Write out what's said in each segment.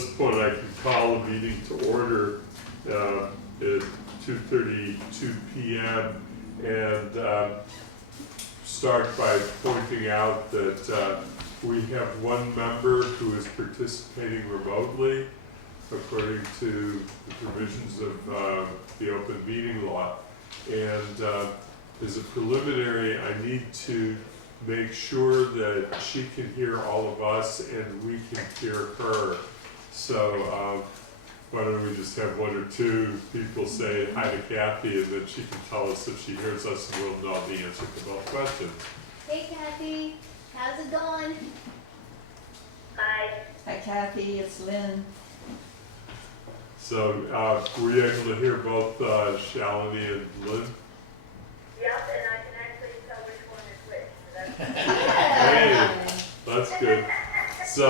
this point, I can call the meeting to order at 2:32 p.m. and start by pointing out that we have one member who is participating remotely according to the provisions of the open meeting law. And as a preliminary, I need to make sure that she can hear all of us and we can hear her. So why don't we just have one or two people say hi to Kathy, and then she can tell us if she hears us, and we'll know the answer to both questions. Hey Kathy, how's it going? Hi. Hi Kathy, it's Lynn. So were you able to hear both Shalini and Lynn? Yep, and I can actually tell which one is which. So Hey, that's good. So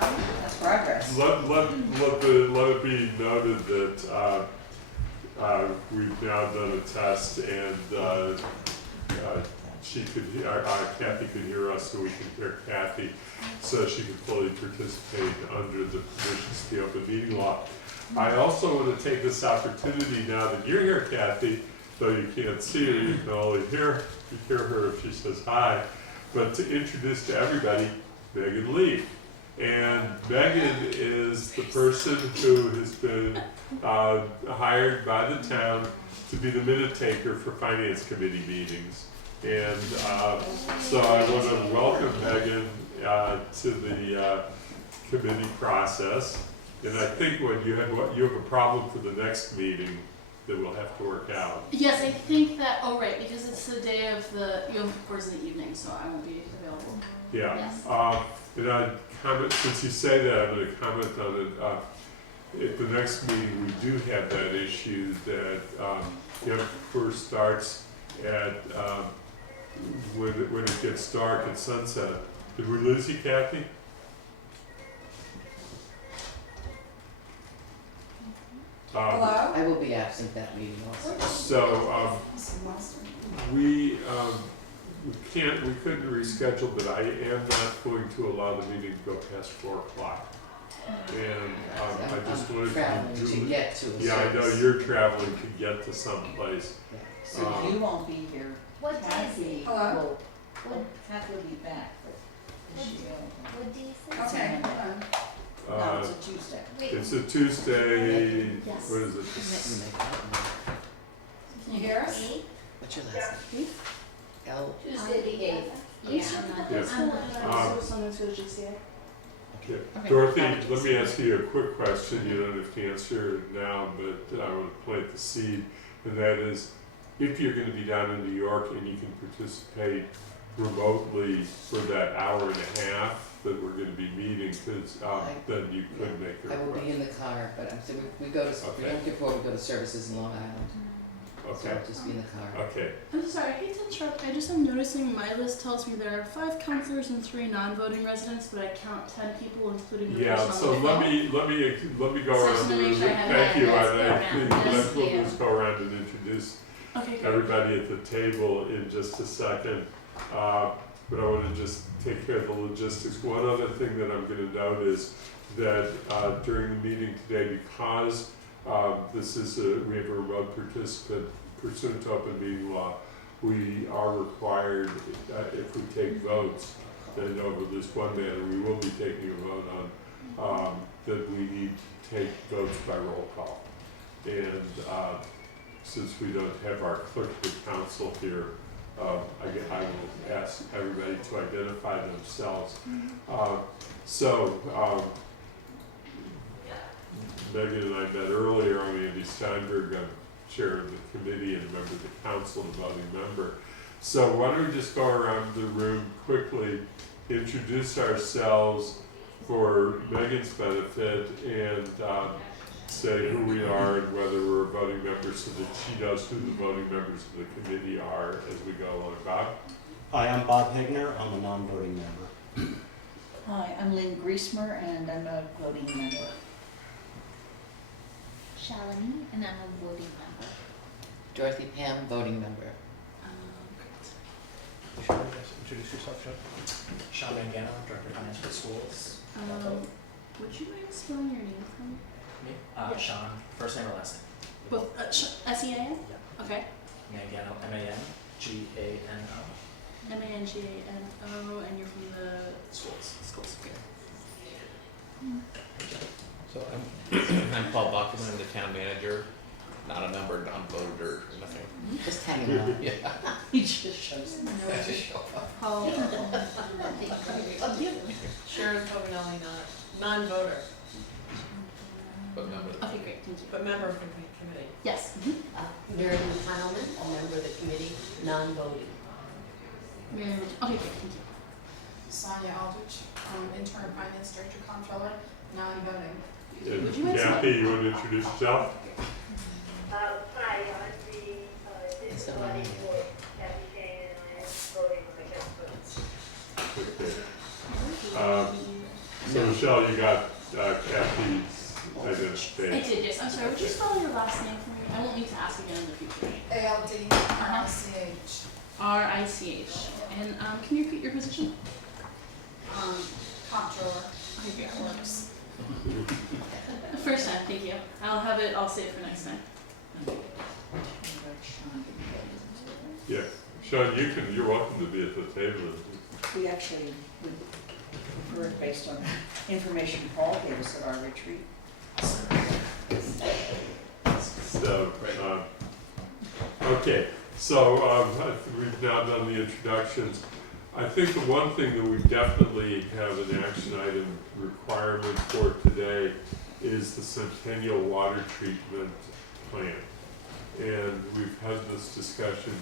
That's progress. let it be noted that we've now done a test, and she could hear, Kathy could hear us, so we can hear Kathy, so she can fully participate under the provisions of the open meeting law. I also want to take this opportunity now that you're here, Kathy, though you can't see her, you can only hear her if she says hi, but to introduce to everybody Megan Lee. And Megan is the person who has been hired by the town to be the minute taker for finance committee meetings. And so I want to welcome Megan to the committee process. And I think when you have a problem for the next meeting that we'll have to work out. Yes, I think that, oh right, because it's the day of the Yom Kippur's in the evening, so I won't be available. Yeah. Yes. And I comment, since you say that, I'm going to comment on it. At the next meeting, we do have that issue that Yom Kippur starts at when it gets dark at sunset. Did we lose you, Kathy? Hello? I will be absent that meeting also. So we couldn't reschedule, but I am not going to allow the meeting to go past 4 o'clock. And I just wanted Traveling to to get to a yeah, I know service. you're traveling to get to some place. Yeah. So you won't be here. What day is Kathy it? Hello? Kathy will be back, but is she available? What day is it? Okay, hold on. No, it's a Tuesday. Wait, It's a Tuesday, Yes. what is it? Can you hear us? 8? What's your last name? L. Tuesday the 8th. Yeah, Yeah. Sometimes go to GCA. Yeah. Okay. Dorothy, let me ask you a quick question. You don't have to answer it now, but I want to plant the seed. And that is, if you're going to be down in New York and you can participate remotely for that hour and a half that we're going to be meeting, because then you could make your I will be in the car, but I'm saying we go to, we Okay. don't get forward, we go to services in Long Island. So Okay. I'll just be in the car. Okay. I'm so sorry, I hate to interrupt. I just am noticing my list tells me there are 5 counselors and 3 non-voting residents, but I count 10 people, including the Yeah, person on so the let phone. me go So I around just the wanna make room. sure I have Thank that. you. Let's I go around. think Yes, we'll yeah. just go around and introduce Okay, good. everybody at the table in just a second. But I want to just take care of the logistics. One other thing that I'm going to note is that during the meeting today, because this is we have a remote participant pursuant to open meeting law, we are required, if we take votes, and over this one matter we will be taking a vote on, that we need to take votes by roll call. And since we don't have our clerk of council here, I will ask everybody to identify themselves. Megan and I met earlier. I'm Andy Steinberg. I'm chair of the committee and a member of the council and voting member. So why don't we just go around the room quickly, introduce ourselves for Megan's benefit, and say who we are and whether we're a voting member, so that she knows who the voting members of the committee are as we go along. Bob? Hi, I'm Bob Higner. I'm a non-voting member. Hi, I'm Lynn Griesmer and I'm a voting member. Shalini, and I'm a voting member. Dorothy Pam, voting member. Great. Sure, introduce yourself, Joe. Sean Mangano, Director of Finance for Schools. Would you mind spelling your name for me? Me? Yeah. Sean. First name or last name? Both, S-E-A-N? Yeah. Okay. Mangano, M-A-N-G-A-N-O. M-A-N-G-A-N-O, and you're from the schools. Okay. So I'm Paul Bachman, I'm the town manager, not a member, non-voter, nothing. Just hanging out. Yeah. He just shows up. I just show up. Paul. Sharon Covinelli, non-voter, But member. Okay, great, thank you. but member of the committee. Yes. Mary Heilman, a member of the committee, non-voting. Okay, great, thank you. Sonia Aldrich, interim finance director, comptroller, non-voting. And Would you mind Kathy, you want to introduce yourself? Hi, I'm the disability for Kathy Shane, and I am voting my guest votes. Okay. So Michelle, you got Kathy's I identification. did, yes. I'm sorry, would you spell your last name for me? I won't need to ask again in the future. ALDRICH, R-I-C-H. And can you repeat your position? comptroller. Okay, great. That works. First time, thank you. I'll have it all saved for next time. Yeah, Sean, you're welcome to be at the table. We actually would prefer it based on information Paul gave us at our retreat. So, okay, so we've now done the introductions. I think the one thing that we definitely have an action item requirement for today is the Centennial Water Treatment Plan. And we've had this discussion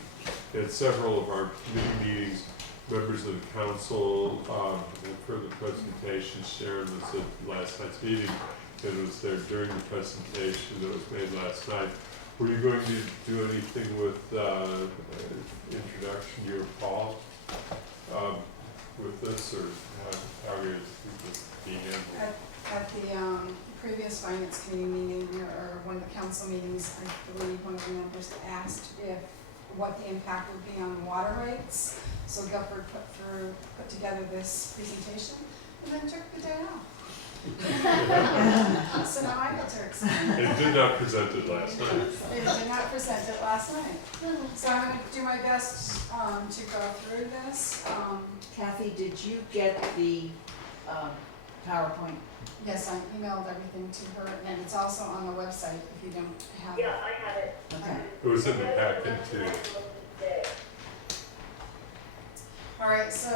at several of our committee meetings. Members of the council have heard the presentation. Sharon was at last night's meeting and was there during the presentation that was made last night. Were you going to do anything with introduction to your Paul with this, or how are you being handled? At the previous finance committee meeting, or one of the council meetings, I believe one of the members asked what the impact would be on water rates. So Guilford put together this presentation and then took the day off. So now I get to explain. It did not present it last night. They did not present it last night. So I'm going to do my best to go through this. Kathy, did you get the PowerPoint? Yes, I emailed everything to her, and it's also on the website if you don't have Yeah, it. I have it. Okay. It was in the packet too. All right, so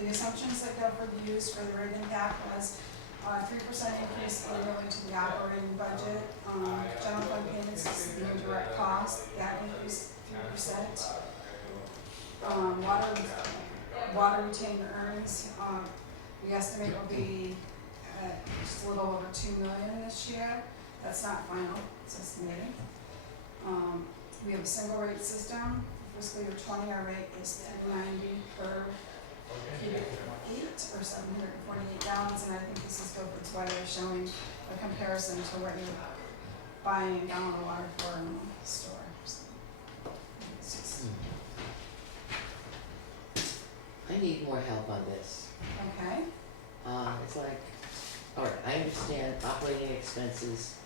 the assumptions that Guilford used for the rate impact was 3% increase annually to the operating budget. General fund payments is the indirect cost, that increased 3%. Water retained earnings, we estimate will be just a little over $2 million this year. That's not final, it's estimated. We have a single rate system. Fiscal year 20, our rate is $3.90 per cubic feet, or 748 gallons, and I think this is Guilford's way of showing a comparison to what you're buying a gallon of water for in the store. So, it's just, I need more help on this. okay. It's like, all right, I understand operating expenses.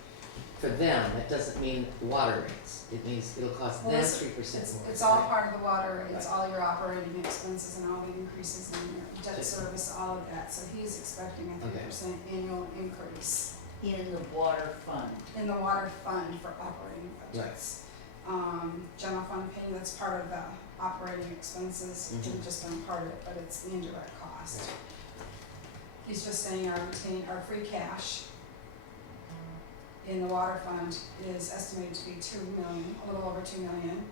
For them, that doesn't mean water rates. It means it'll cost Well, them it's- 3% more. It's all part of the water, it's all your operating expenses and all the increases in your debt service, all of that. So he's expecting a 3% annual increase In the water fund. in the water fund for operating budgets. General fund paying, that's part of the operating expenses, it can just been part of it, but it's the indirect cost. He's just saying our free cash in the water fund is estimated to be $2 million, a little over $2 million,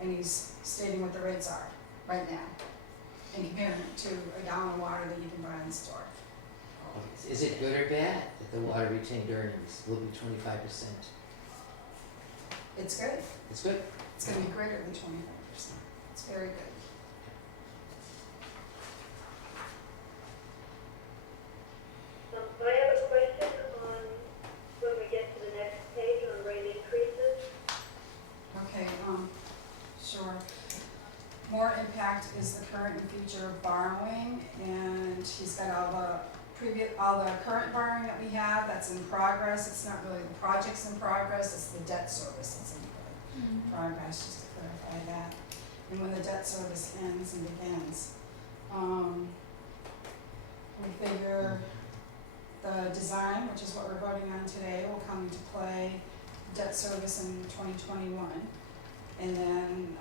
and he's stating what the rates are right now, and comparing it to a gallon of water that you can buy in the store. Okay, is it good or bad that the water retained earnings will be 25%? It's good. It's good. It's gonna be greater than 25%. It's very good. I have a question on when we get to the next page on rate increases. Okay, sure. More impact is the current and future borrowing, and he's got all the all the current borrowing that we have, that's in progress, it's not really the project's in progress, it's the debt service that's in progress, just to clarify that. And when the debt service ends and begins, we figure the design, which is what we're voting on today, will come into play, debt service in 2021. And then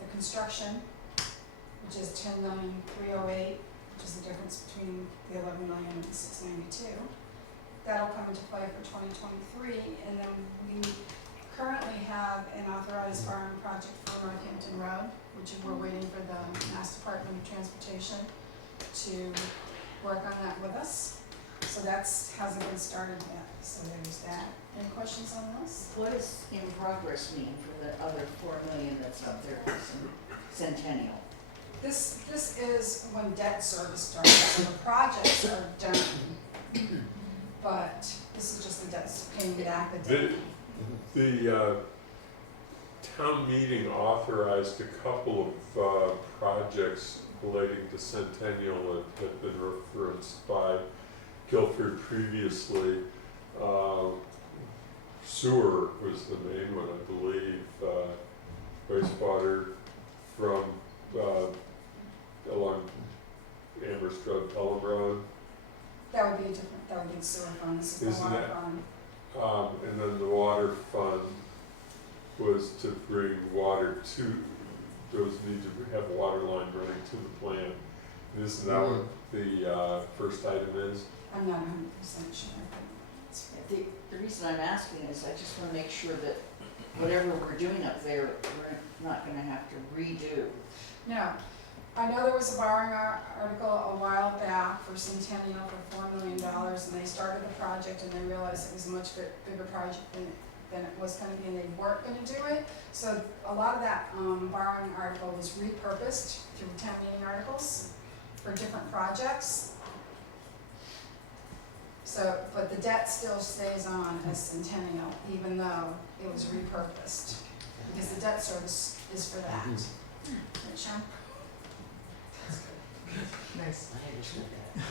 the construction, which is 10,308,000, which is the difference between the 11 million and the 692. That'll come into play for 2023, and then we currently have an authorized borrowing project for Northampton Road, which we're waiting for the Mass Department of Transportation to work on that with us. So that's hasn't been started yet. So there's that. Any questions on this? What does in progress mean for the other 4 million that's up there for Centennial? This is when debt service starts, so the projects are done. But this is just the debt, paying back the debt. The town meeting authorized a couple of projects relating to Centennial that had been referenced by Guilford previously. Sewer was the main one, I believe. Wastewater from along Amherst Road, Pelham Road. That would be a different, that would be the sewer fund, this is the Isn't water that- fund. And then the water fund was to bring water to, those need to have a water line running to the plant. And isn't that what the first item is? I'm not 100% sure. The reason I'm asking is I just want to make sure that whatever we're doing up there, we're not going to have to redo. No, I know there was a borrowing article a while back for Centennial for $4 million, and they started the project and they realized it was a much bigger project than it was going to be, and they weren't going to do it. So a lot of that borrowing article was repurposed through town meeting articles for different projects. So, but the debt still stays on as Centennial, even though it was repurposed, because the debt service is for that. Right, Sean? Nice. I understood that.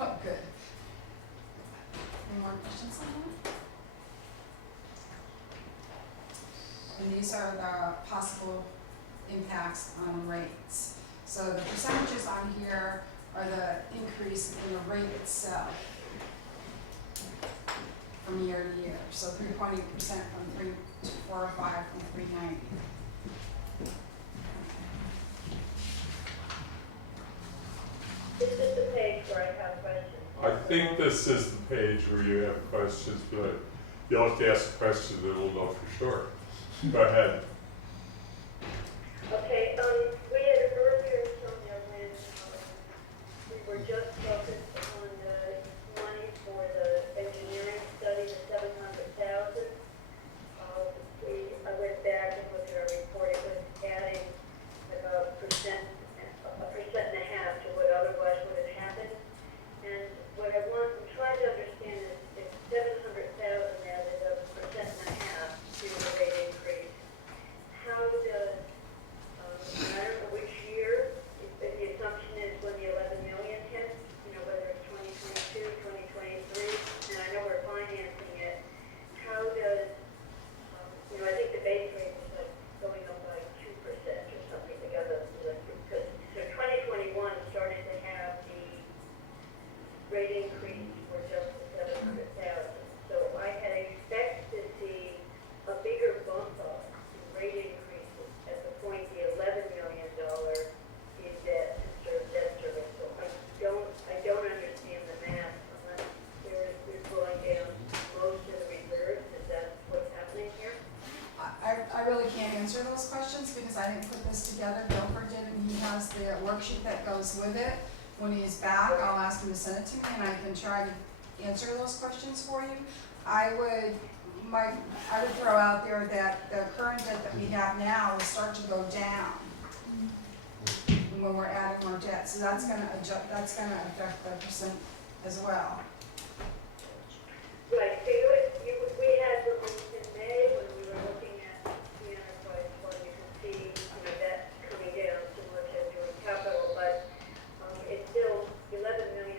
Oh, good. Any more questions on that? And these are the possible impacts on rates. So the percentages on here are the increase in the rate itself from year to year. So 3.8% from 3 to 4 or 5 from 390. This is the page where I have questions. I think this is the page where you have questions, but you'll have to ask a question, then we'll know for sure. Go ahead. Okay, we had earlier shown there when we were just focused on the money for the engineering study, the 700,000. I went back and looked at our report. It was adding about a percent and a half to what otherwise would have happened. And what I'm trying to understand is if 700,000 added a percent and a half to the rate increase, how does I don't know which year, if the assumption is when the 11 million hits, whether it's 2022, 2023, and I know we're financing it, how does, I think the base rate was like going up by 2% or something together, because, so 2021 started to have the rate increase for just the 700,000. So I had expected to see a bigger bump up in rate increases at the point the $11 million in debt instead of debt service. So I don't understand the math unless we're going down most of the reserves. Is that what's happening here? I really can't answer those questions because I didn't put this together. Guilford did, and he has the worksheet that goes with it. When he's back, I'll ask him to send it to me, and I can try to answer those questions for you. I would throw out there that the current debt that we have now will start to go down when we're adding more debt. So that's going to affect the percent as well. Right. So we had in May when we were looking at the enterprise fund, you can see that coming down similar to doing capital, but it's still 11 million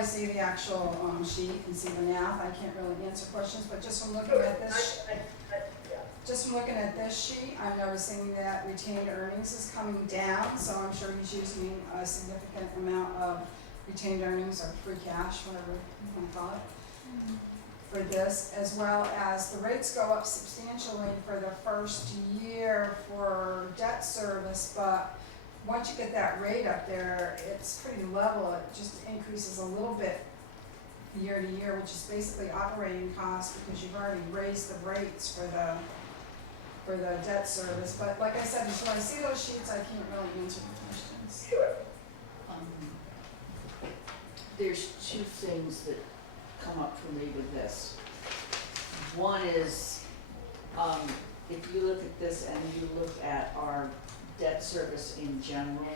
I see the actual, sheet and see the math, I can't really answer questions, but just from looking at this, just from looking at this sheet, I'm noticing that retained earnings is coming down, so I'm sure he's using a significant amount of retained earnings or free cash, whatever you wanna call it, for this, as well as the rates go up substantially for the first year for debt service, but once you get that rate up there, it's pretty level, it just increases a little bit year to year, which is basically operating costs, because you've already raised the rates for the debt service, but like I said, until I see those sheets, I can't really answer the questions. Sure. There's two things that come up for me with this. One is, if you look at this and you look at our debt service in general,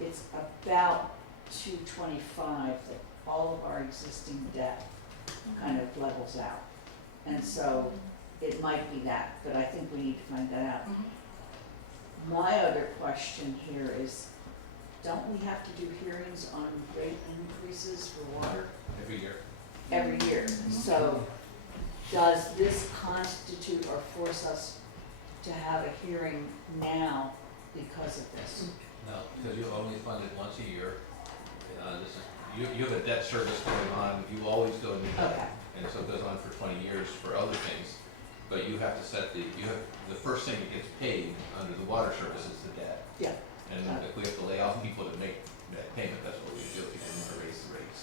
it's about 225 that all of our existing debt kind of levels out. And so it might be that, but I think we need to find that out. My other question here is, don't we have to do hearings on rate increases for water Every year. every year? So does this constitute or force us to have a hearing now because of this? No, because you only fund it once a year. You have a debt service going on, you always go into debt. Okay. And so it goes on for 20 years for other things. But you have to set the first thing that gets paid under the water service is the debt. Yeah. And if we have to lay off people to make that payment, that's what we do, because we want to raise the rates.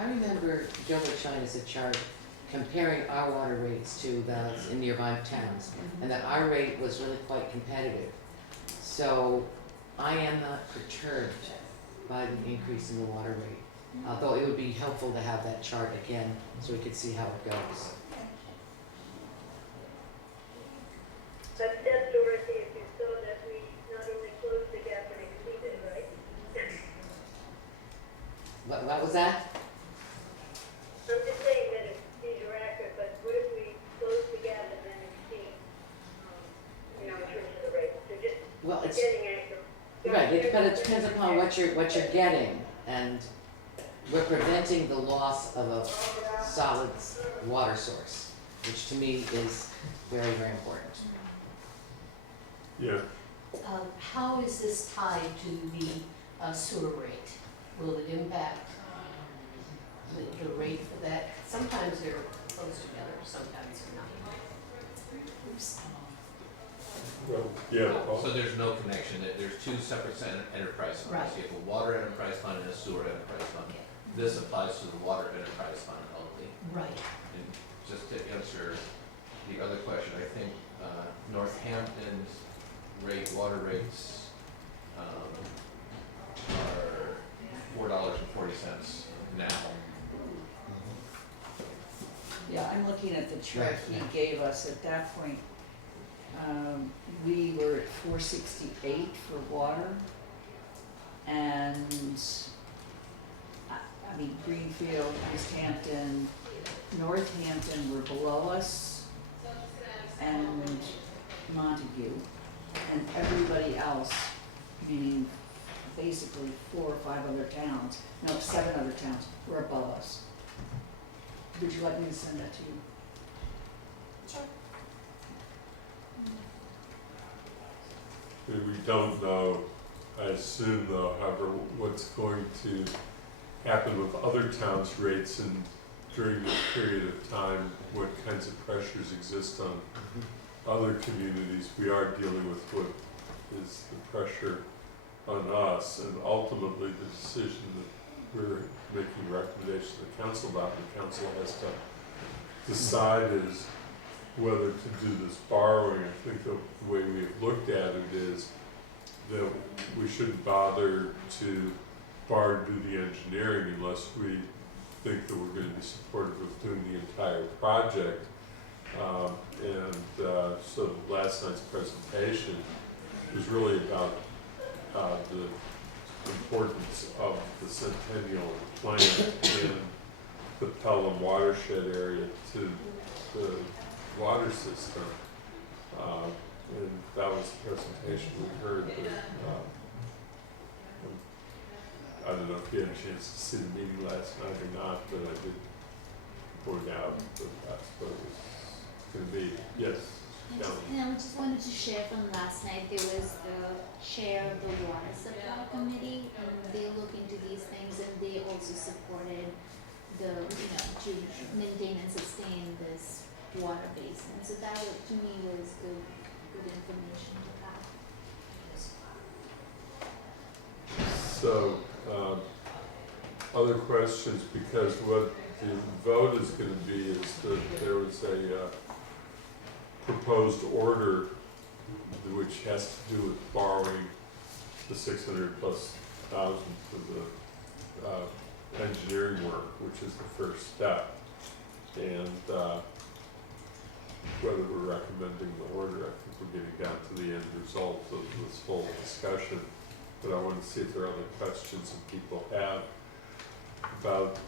I remember Joe was showing us a chart comparing our water rates to those in nearby towns, and that our rate was really quite competitive. So I am not perturbed by the increase in the water rate, although it would be helpful to have that chart again so we could see how it goes. But that's Dorothy, if you saw that we not only closed the gap but exceeded, right? What was that? I'm just saying that if these are accurate, but what if we close the gap and then exceed, in terms of the rate? So just Well, it's, getting accurate. right, but it depends upon what you're getting, and we're preventing the loss of a solid water source, which to me is very, very important. Yeah, How is this tied to the sewer rate? Will it impact the rate for that? Sometimes they're close together, sometimes they're not. Oops. well, yeah, Paul. So there's no connection, there's two separate enterprise funds. Right. You have a water enterprise fund and a sewer enterprise fund. This applies to the water enterprise fund only. Right. And just to answer the other question, I think Northampton's water rates are $4.40 now. Yeah, I'm looking at the chart Right, he yeah. gave us. At that point, we were at 468 for water. And, I mean, Greenfield, East Hampton, Northampton were below us, and Montague. And everybody else, meaning basically 4 or 5 other towns, no, 7 other towns, were above us. Would you like me to send that to you? Sure. We don't know, I assume though, however, what's going to happen with other towns' rates and during this period of time, what kinds of pressures exist on other communities. We are dealing with what is the pressure on us, and ultimately the decision that we're making recommendations to the council about, the council has to decide is whether to do this borrowing. I think the way we have looked at it is that we shouldn't bother to do the engineering unless we think that we're going to be supportive of doing the entire project. So last night's presentation was really about the importance of the Centennial Plant in the Pelham watershed area to the water system. And that was the presentation we heard. I don't know if you had a chance to see the meeting last night or not, but I did point out that that's what it was gonna be. Yes, Kelly. I just wanted to share from last night, there was the chair of the water supply committee, and they look into these things, and they also supported the, to maintain and sustain this water basin. So that to me was good information to have. So, other questions, because what the vote is gonna be is that there was a proposed order which has to do with borrowing the 600+ thousand for the engineering work, which is the first step. And whether we're recommending the order, I think we're getting down to the end result of this whole discussion. But I want to see if there are other questions that people have about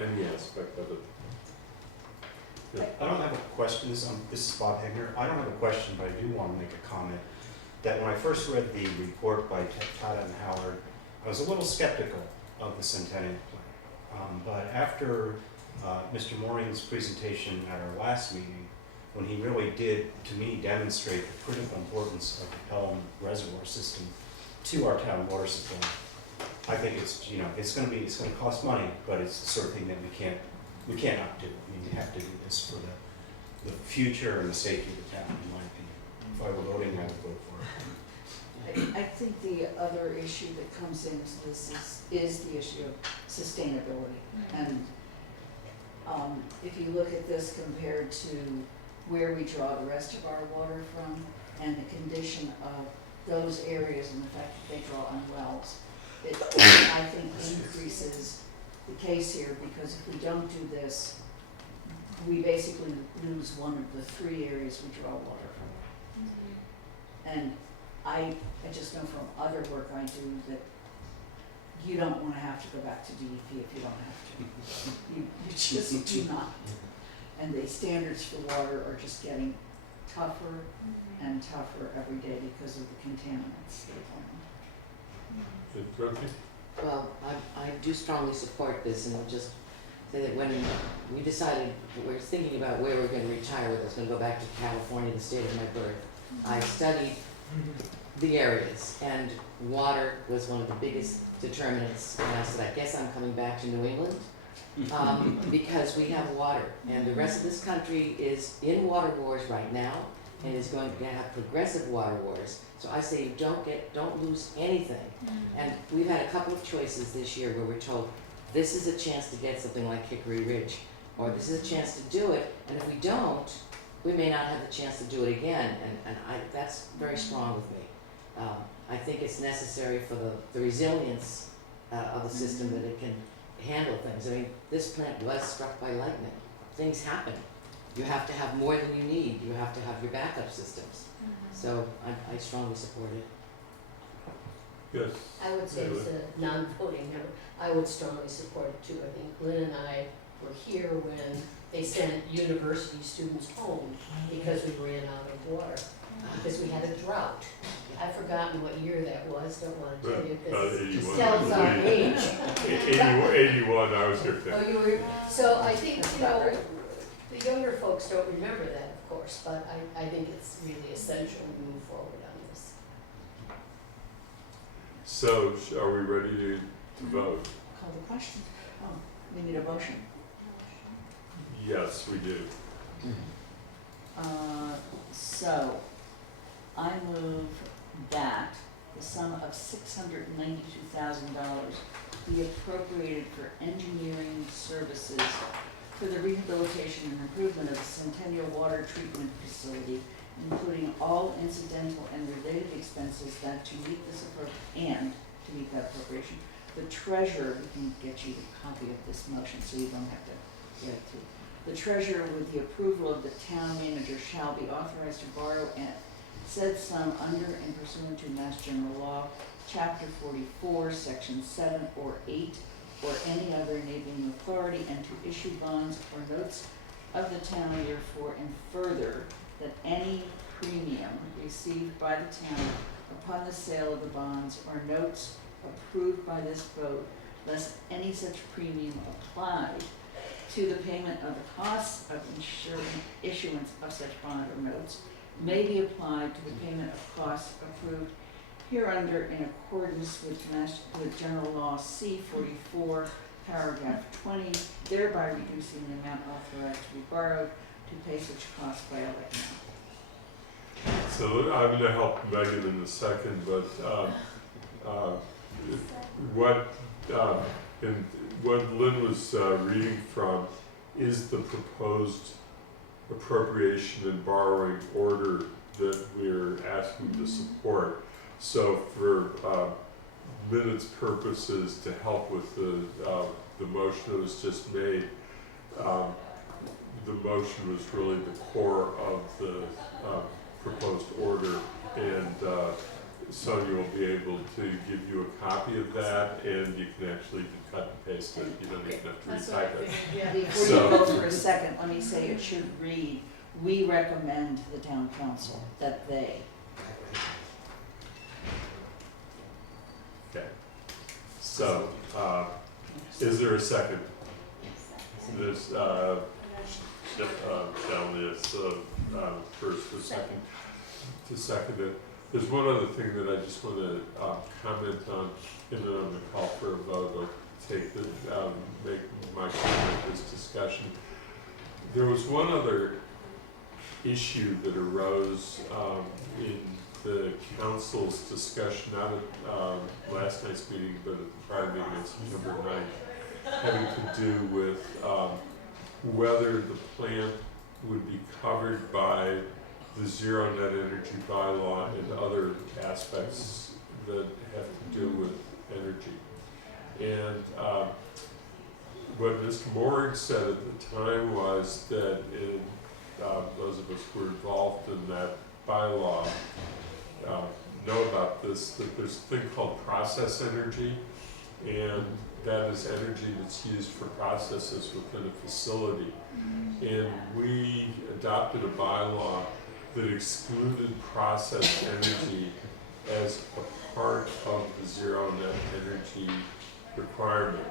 any aspect of it. Yeah. I don't have a question, this is Bob Hegner. I don't have a question, but I do want to make a comment that when I first read the report by Todd and Howard, I was a little skeptical of the Centennial Plan. But after Mr. Maureen's presentation at our last meeting, when he really did, to me, demonstrate the critical importance of the Pelham Reservoir System to our town water supply, I think it's, it's gonna cost money, but it's the sort of thing that we cannot do. I mean, we have to do this for the future and the safety of the town, in my opinion. If I were voting, I would vote for it. I think the other issue that comes into this is the issue of sustainability. And if you look at this compared to where we draw the rest of our water from and the condition of those areas and the fact that they draw on wells, it, I think, increases the case here, because if we don't do this, we basically lose one of the three areas we draw water from. And I just know from other work I do that you don't want to have to go back to DEP if you don't have to. You just do not. And the standards for water are just getting tougher and tougher every day because of the contaminants that are going on. Dorothy? Well, I do strongly support this, and I'll just say that when we decided, we were thinking about where we're gonna retire, whether it's gonna go back to California, the state of my birth, I studied the areas, and water was one of the biggest determinants, and I said, I guess I'm coming back to New England, because we have water, and the rest of this country is in water wars right now, and is going to have progressive water wars. So I say you don't lose anything. And we've had a couple of choices this year where we're told, this is a chance to get something like Hickory Ridge, or this is a chance to do it, and if we don't, we may not have the chance to do it again, and that's very strong with me. I think it's necessary for the resilience of the system, that it can handle things. I mean, this plant was struck by lightning. Things happen. You have to have more than you need. You have to have your backup systems. So I strongly support it. Yes. I would say as a non-voting member, I would strongly support it too. I think Lynn and I were here when they sent university students home because we ran out of water, because we had a drought. I've forgotten what year that was, don't want to tell you, because it 81. tells our age. 81, I was here then. Oh, you were, so I think, the younger folks don't remember that, of course, but I think it's really essential we move forward on this. So, are we ready to vote? Call the question. Oh, we need a motion. Yes, we do. So, I move that the sum of $692,000 be appropriated for engineering services for the rehabilitation and improvement of the Centennial Water Treatment Facility, including all incidental and related expenses that to meet that appropriation, the treasurer, we can get you a copy of this motion so you don't have to get it through. The treasurer, with the approval of the town manager, shall be authorized to borrow said sum under and pursuant to Mass General Law, Chapter 44, Section 7 or 8, or any other enabling authority, and to issue bonds or notes of the town therefore, and further, that any premium received by the town upon the sale of the bonds or notes approved by this vote, lest any such premium applied to the payment of the costs of issuance of such bond or notes may be applied to the payment of costs approved hereunder in accordance with General Law C-44, paragraph 20, thereby reducing the amount authorized to be borrowed to pay such costs by a like amount. So I'm gonna help Megan in a second, but, what Lynn was, reading from is the proposed appropriation and borrowing order that we're asking to support. So for, minutes purposes, to help with the motion that was just made, the motion was really the core of the, proposed order, and Sonia will be able to give you a copy of that, and you can actually cut and paste it. You don't even have to That's what I retype it. figured, yeah. Before So- you go for a second, let me say it should read, we recommend the town council that they. Okay. So, is there a second? There's, Shelley is, first or second, to second it. There's one other thing that I just wanna, comment on, and then I'm gonna call for a vote, I'll take the, make my comment this discussion. There was one other issue that arose, in the council's discussion, not at, last night's meeting, but at the prior meeting on September 9th, having to do with, whether the plant would be covered by the zero net energy bylaw and other aspects that have to do with energy. And what Mr. Morrig said at the time was that those of us who were involved in that bylaw know about this, that there's a thing called process energy, and that is energy that's used for processes within a facility. And we adopted a bylaw that excluded process energy as a part of the zero net energy requirement.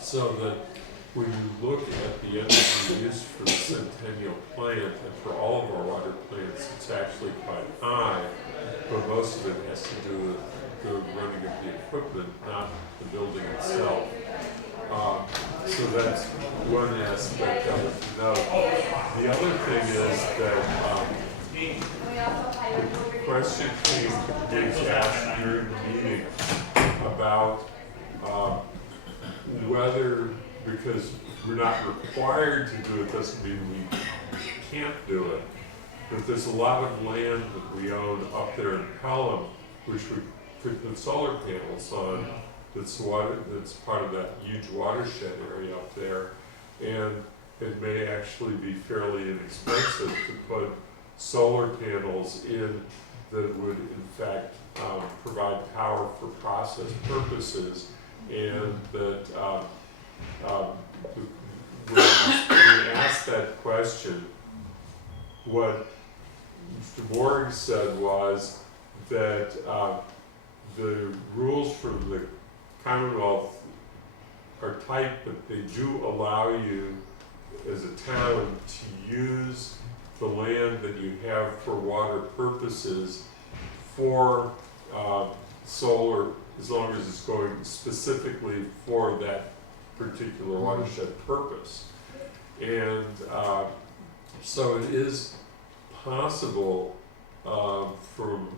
So that when you look at the energy used for the Centennial plant, and for all of our water plants, it's actually quite high, but most of it has to do with the running of the equipment, not the building itself. So that's one aspect of it to note. The other thing is that the question being asked during the meeting about whether, because we're not required to do it, doesn't mean we can't do it. But there's a lot of land that we own up there in Pelham, which we could put solar panels on, that's part of that huge watershed area up there. And it may actually be fairly inexpensive to put solar panels in that would in fact provide power for process purposes, and that when we asked that question, what Mr. Morg said was that the rules from the Commonwealth are tight, but they do allow you as a town to use the land that you have for water purposes for solar, as long as it's going specifically for that particular watershed purpose. And so it is possible, from,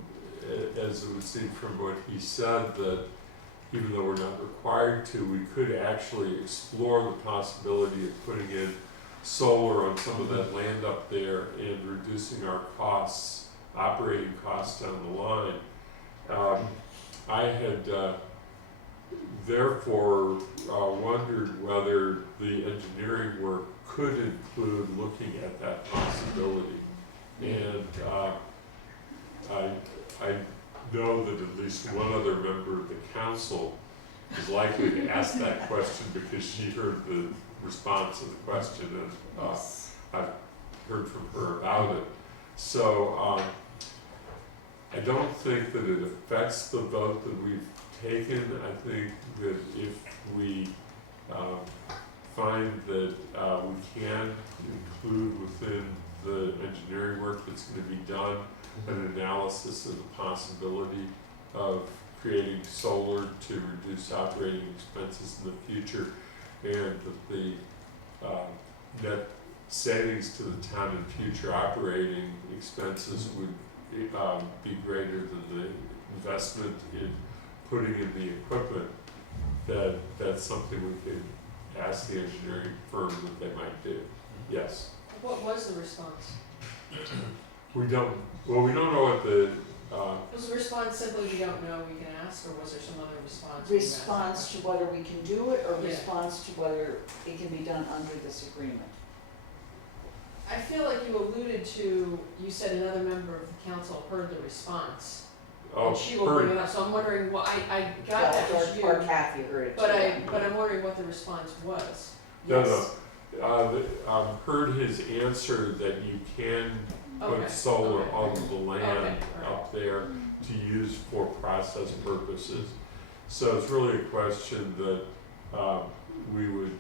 as it would seem from what he said, that even though we're not required to, we could actually explore the possibility of putting in solar on some of that land up there and reducing our costs, operating costs down the line. I had therefore wondered whether the engineering work could include looking at that possibility. And I know that at least one other member of the council is likely to ask that question because she heard the response to the question, and I've heard from her about it. So I don't think that it affects the vote that we've taken. I think that if we find that we can include within the engineering work that's going to be done an analysis of the possibility of creating solar to reduce operating expenses in the future, and that the net savings to the town in future operating expenses would be greater than the investment in putting in the equipment, that's something we could ask the engineering firm that they might do. Yes. What was the response? We don't know what the, Was the response simply we don't know, we can ask, or was there some other response? when you asked that Response to question? whether we can do it, or Yeah. response to whether it can be done under this agreement? I feel like you alluded to, you said another member of the council heard the response. oh, And she will bring her, it up, so I'm wondering what, I got that was you, Or Kathy heard it too. but I'm wondering what the response was. no, Yes. heard his answer that you can Okay, put solar okay. on the land Okay, alright. up there to use for process purposes. So it's really a question that we would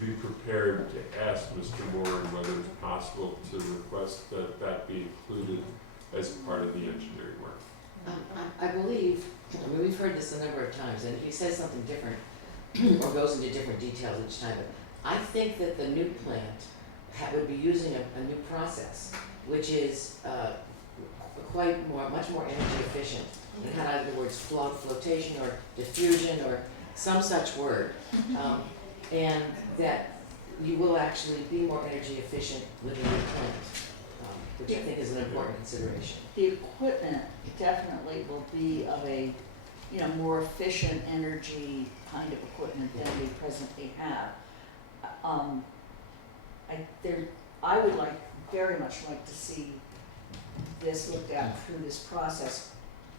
be prepared to ask Mr. Moore whether it's possible to request that that be included as part of the engineering work. I believe, I mean, we've heard this a number of times, and he says something different, or goes into different details each time, but I think that the new plant would be using a new process, which is much more energy efficient. It had either the words flotation or diffusion or some such word. And that you will actually be more energy efficient with the new plant, which I think is an important consideration. The equipment definitely will be of a, more efficient energy kind of equipment than we presently have. I would very much like to see this looked at through this process.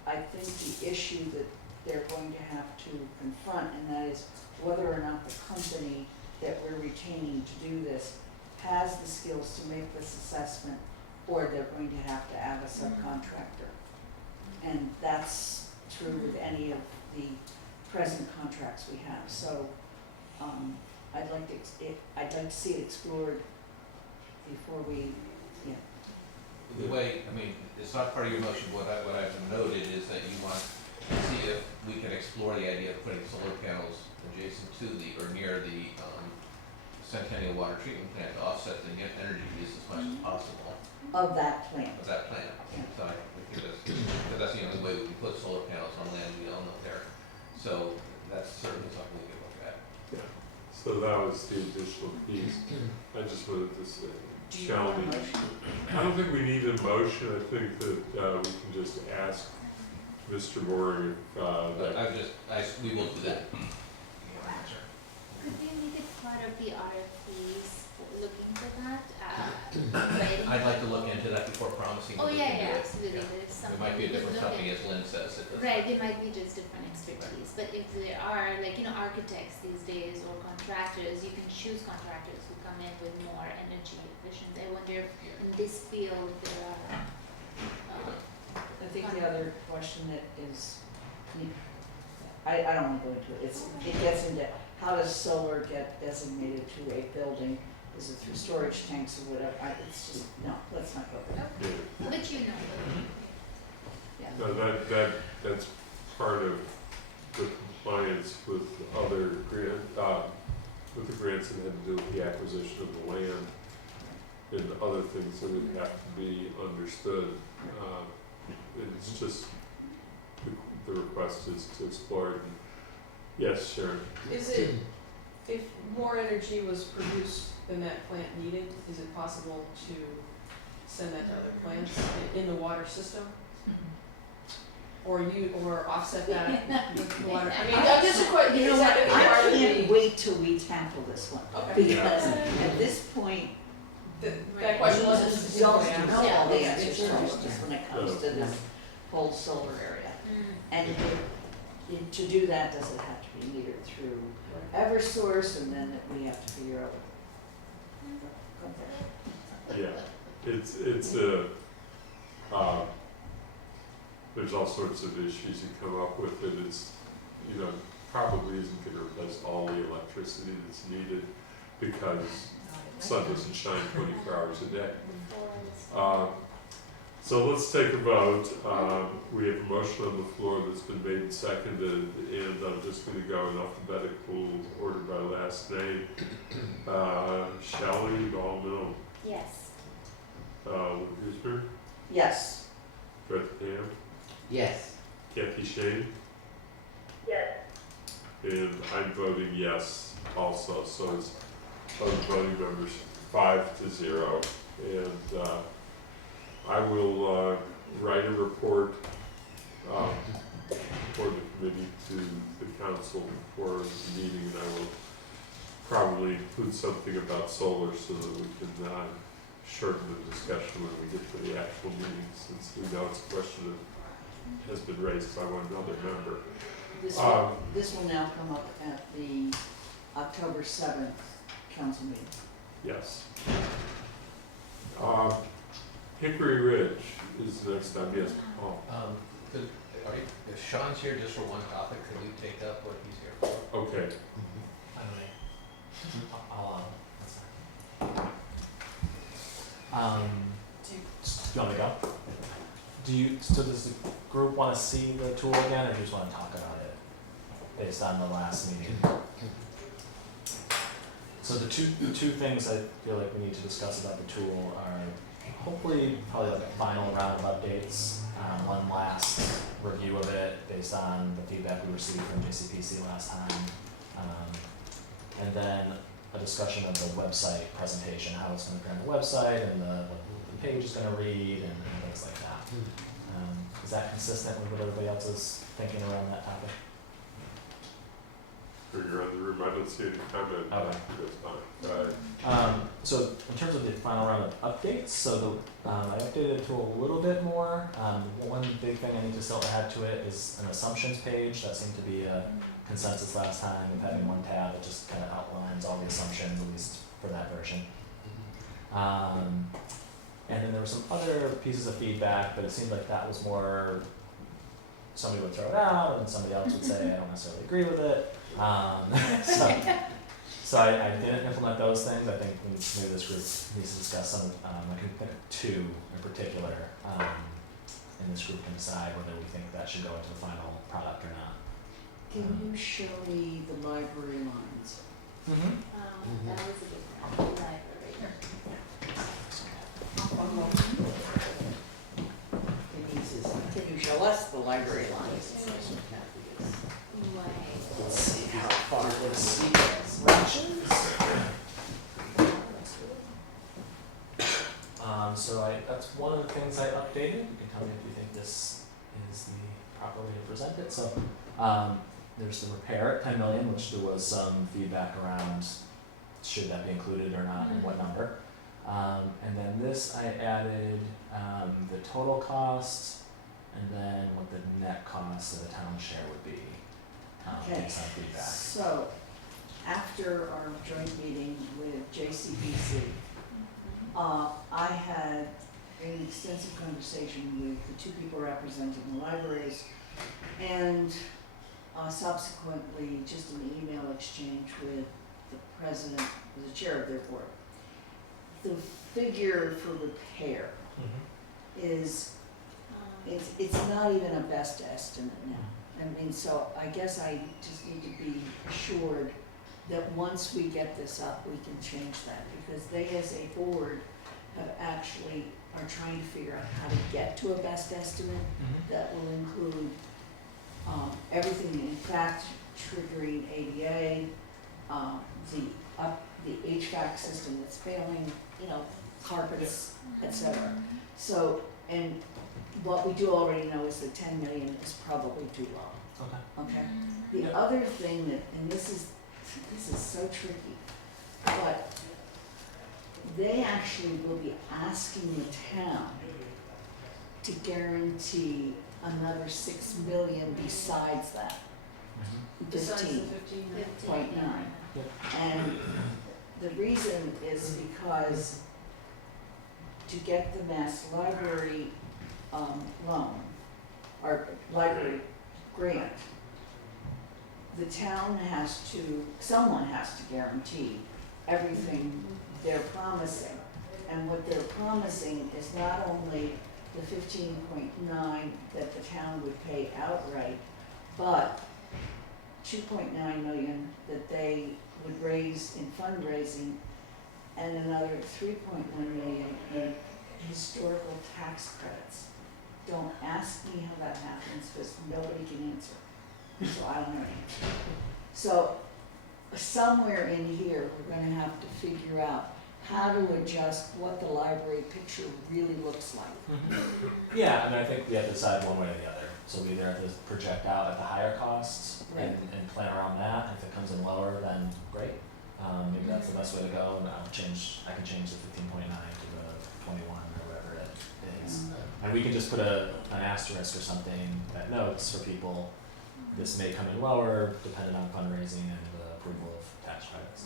I think the issue that they're going to have to confront, and that is whether or not the company that we're retaining to do this has the skills to make this assessment, or they're going to have to add a subcontractor. And that's true with any of the present contracts we have. So I'd like to see it explored before we, The way, I mean, it's not part of your motion, what I've noted is that you want to see if we can explore the idea of putting solar panels adjacent to or near the Centennial Water Treatment Plant to offset the energy use as much as possible of that plant. of that plant. So I think that's the only way we can put solar panels on land we own up there. So that's certainly something we can look at. Yeah. So that was the additional piece. I just wanted to say, Do you want a challenge. motion? I don't think we need a motion. I think that we can just ask Mr. Moore if But that. we will do that. Could we make it part of the RFPs, looking for that? Right? I'd like to look into that before promising Oh, that we can do yeah, it. absolutely, there's something. It might be a we could different look company, at. as Lynn says. It doesn't- Right, they might be just different expertise, but if there are, architects these days or contractors, you can choose contractors who come in with more energy efficiency. I wonder if in this field there are, I think the other question that is, I don't wanna go into it, it gets into how does solar get designated to a building? Is it through storage tanks or whatever? It's just, no, let's not go there. Yeah. but you know, Yeah. No, that's part of the compliance with other with the grants that had to do with the acquisition of the land and other things that would have to be understood. It's just, the request is to explore it. And yes, Sharon? Is it, if more energy was produced than that plant needed, is it possible to send that to other plants in the water system? Or offset that with the water? I mean, I'm just a question, You know is what, that gonna be part I of can't the, wait till we tackle this one, okay, because at this point, that question wasn't we specifically don't asked. know all the Yeah, answers it's first, just when it comes to this whole solar area. And to do that, does it have to be metered through Eversource, and then we have to figure out. Yeah, it's a, there's all sorts of issues you come up with. It is, you know, probably isn't gonna replace all the electricity that's needed because the sun doesn't shine 24 hours a day. So let's take a vote. We have a motion on the floor that's been made and seconded, and I'm just gonna go in alphabetical order by last name. Shelley Ball-Mill, Yes. Guzman, Yes. Brett Ham, Yes. Kathy Shane, Yes, and I'm voting yes also, so it's other voting members 5-0. And I will write a report for the committee to the council for the meeting, and I will probably include something about solar so that we can shorten the discussion when we get to the actual meeting, since we know it's a question that has been raised by one other member. This will now come up at the October 7th council meeting. Yes. Hickory Ridge is the next time, yes, Paul. If Sean's here just for one topic, could we take up what he's here for? Okay, I don't know. I'll, that's fine. Do you want me to go? So does the group wanna see the tool again, or do you just wanna talk about it based on the last meeting? So the two things I feel like we need to discuss about the tool are hopefully probably like a final round of updates, one last review of it based on the feedback we received from JCPC last time, and then a discussion of the website presentation, how it's going to appear on the website, and what the page is going to read, and things like that. Is that consistent with what everybody else is thinking around that topic? you're on the room, I don't see any comment. Okay. That's fine. So in terms of the final round of updates, so I updated it to a little bit more. One big thing I need to still add to it is an assumptions page. That seemed to be a consensus last time of having one tab that just kind of outlines all the assumptions, at least for that version. And then there were some other pieces of feedback, but it seemed like that was more, somebody would throw it out and somebody else would say, I don't necessarily agree with it. So I didn't implement those things. I think maybe this group needs to discuss some, I can think of two in particular, and this group can decide whether we think that should go into the final product or not. Can you show me the library lines? That was a good one, library. Can you show us the library lines? Right. Let's see how far this reaches. So that's one of the things I updated. You can tell me if you think this is the proper way to present it. So there's the repair at 10 million, which there was some feedback around should that be included or not and what number. And then this I added the total cost and then what the net cost of the town share would be based on feedback. So, after our joint meeting with JCBC, I had an extensive conversation with the two people representing the libraries and subsequently just an email exchange with the president, the chair of their board. The figure for repair is, it's not even a best estimate now. I mean, so I guess I just need to be assured that once we get this up, we can change that, because they as a board have actually, are trying to figure out how to get to a best estimate that will include everything, in fact, triggering ADA, the HVAC system that's failing, you know, carpets, etc. So, and what we do already know is that 10 million is probably too low. Okay. Okay? The other thing that, and this is so tricky, but they actually will be asking the town to guarantee another 6 million besides that, Besides the 15.9. 15. And the reason is because to get the Mass Library loan, our library grant, the town has to, someone has to guarantee everything they're promising. And what they're promising is not only the 15.9 that the town would pay outright, but 2.9 million that they would raise in fundraising and another 3.1 million in historical tax credits. Don't ask me how that happens, because nobody can answer, so I don't know. So somewhere in here, we're gonna have to figure out how to adjust what the library picture really looks like. Yeah, I mean, I think we have to decide one way or the other. So we either have to project out at the higher costs and plan around that. If it comes in lower, then great. Maybe that's the best way to go, and I can change the 15.9 to the 21 or whatever it is. And we can just put an asterisk or something that notes for people, this may come in lower depending on fundraising and the approval of tax credits.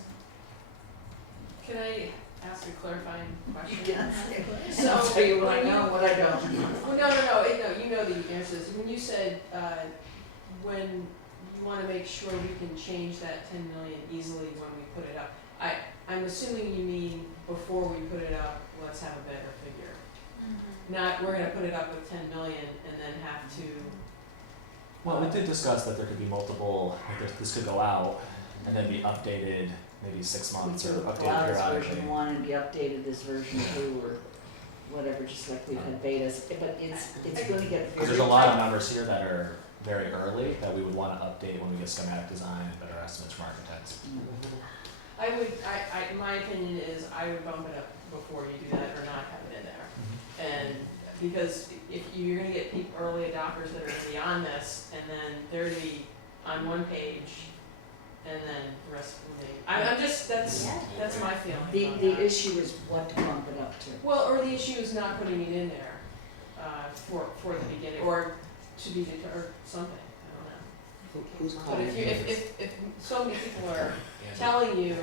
Can I ask a clarifying question? Yes. So I'll tell you what I when know, you- what I don't. Well, no, you know the answers. When you said, when you wanna make sure we can change that 10 million easily when we put it up, I'm assuming you mean before we put it up, let's have a better figure. Not, we're gonna put it up with 10 million and then have to. Well, we did discuss that there could be multiple, like this could go out and then be updated maybe 6 months or We could updated go out as periodically. version 1 and be updated as version 2 or whatever, just like we've had betas, but it's gonna get very. Because there's a lot of numbers here that are very early that we would wanna update when we get schematic design and better estimates from architects. My opinion is I would bump it up before you do that or not have it in there. And because if you're gonna get people, early adopters that are gonna be on this, and then they're gonna be on one page, and then the rest of them, I'm just, that's my feeling. The issue is what to bump it up to. Well, or the issue is not putting it in there, for the beginning, or to be or something, I don't know. Who's But calling? if so many people are telling you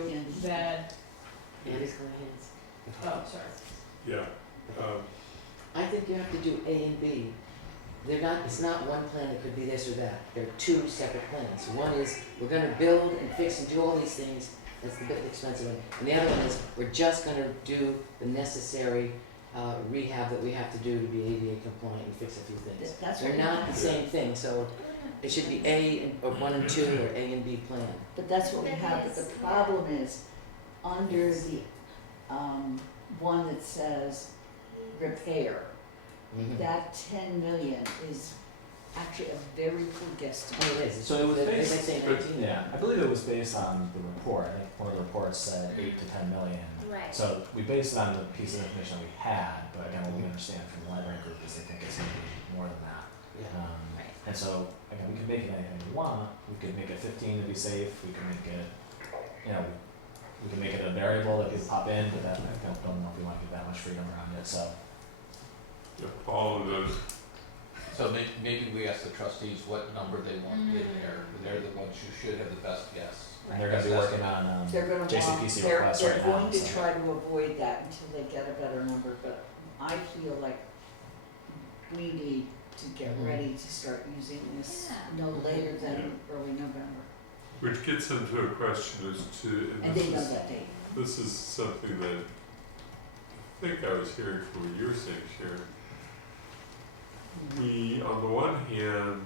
that, Andy's calling hands. oh, sorry. Yeah, I think you have to do A and B. They're not, it's not one plan that could be this or that. They're two separate plans. One is, we're gonna build and fix and do all these things, that's the bit expensive one. And the other one is, we're just gonna do the necessary rehab that we have to do to be ADA compliant and fix a few things. That's They're what not the same thing, so it should be or 1 and 2 or A and B plan. But that's what we have, but the problem is, under the, one that says repair, that 10 million is actually a very poor guesstimate. Oh, it is. So it was They based, say 19. yeah, I believe it was based on the report. I think one of the reports said 8 to 10 million. Right. So we based it on the piece of information that we had, but again, what we understand from the library group is they think it's gonna be more than that. Yeah. Right. And so, again, we could make it anything we want. We could make it 15 to be safe. We could make it, you know, we can make it a variable that people pop in, but that, I don't know if we want to give that much freedom around it, so. yeah, Paul and those, So maybe we ask the trustees what number they want in there, and they're the ones who should have the best guess. And they're gonna be working on, They're gonna want, JCPC they're requests right now, going to so. try to avoid that until they get a better number, but I feel like we need to get ready to start using this no later than early November. which gets into a question as to, And they know that date. this is something that I think I was hearing from what you were saying, Sharon. We, on the one hand,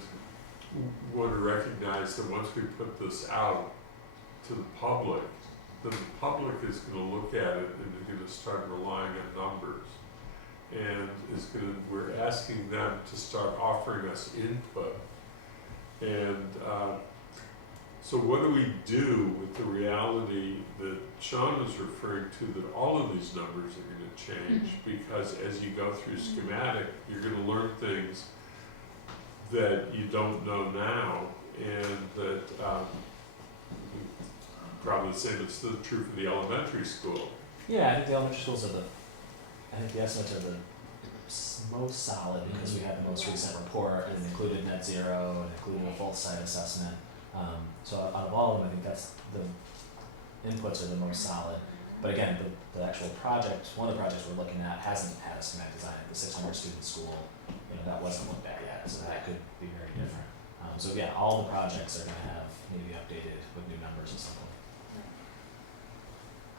want to recognize that once we put this out to the public, then the public is going to look at it and they're going to start relying on numbers. And we're asking them to start offering us input. And so what do we do with the reality that Sean is referring to, that all of these numbers are going to change? Because as you go through schematic, you're going to learn things that you don't know now, and that probably the same is true for the elementary school. Yeah, I think the elementary schools are I think the estimates are the most solid because we had the most recent report and included net zero and included a full site assessment. So out of all of them, I think that's the inputs are the most solid. But again, the actual project, one of the projects we're looking at hasn't had a schematic design. The 600 student school, you know, but that wasn't looked at yet, so that could be very different. So yeah, all the projects are gonna have, need to be updated with new numbers at some point.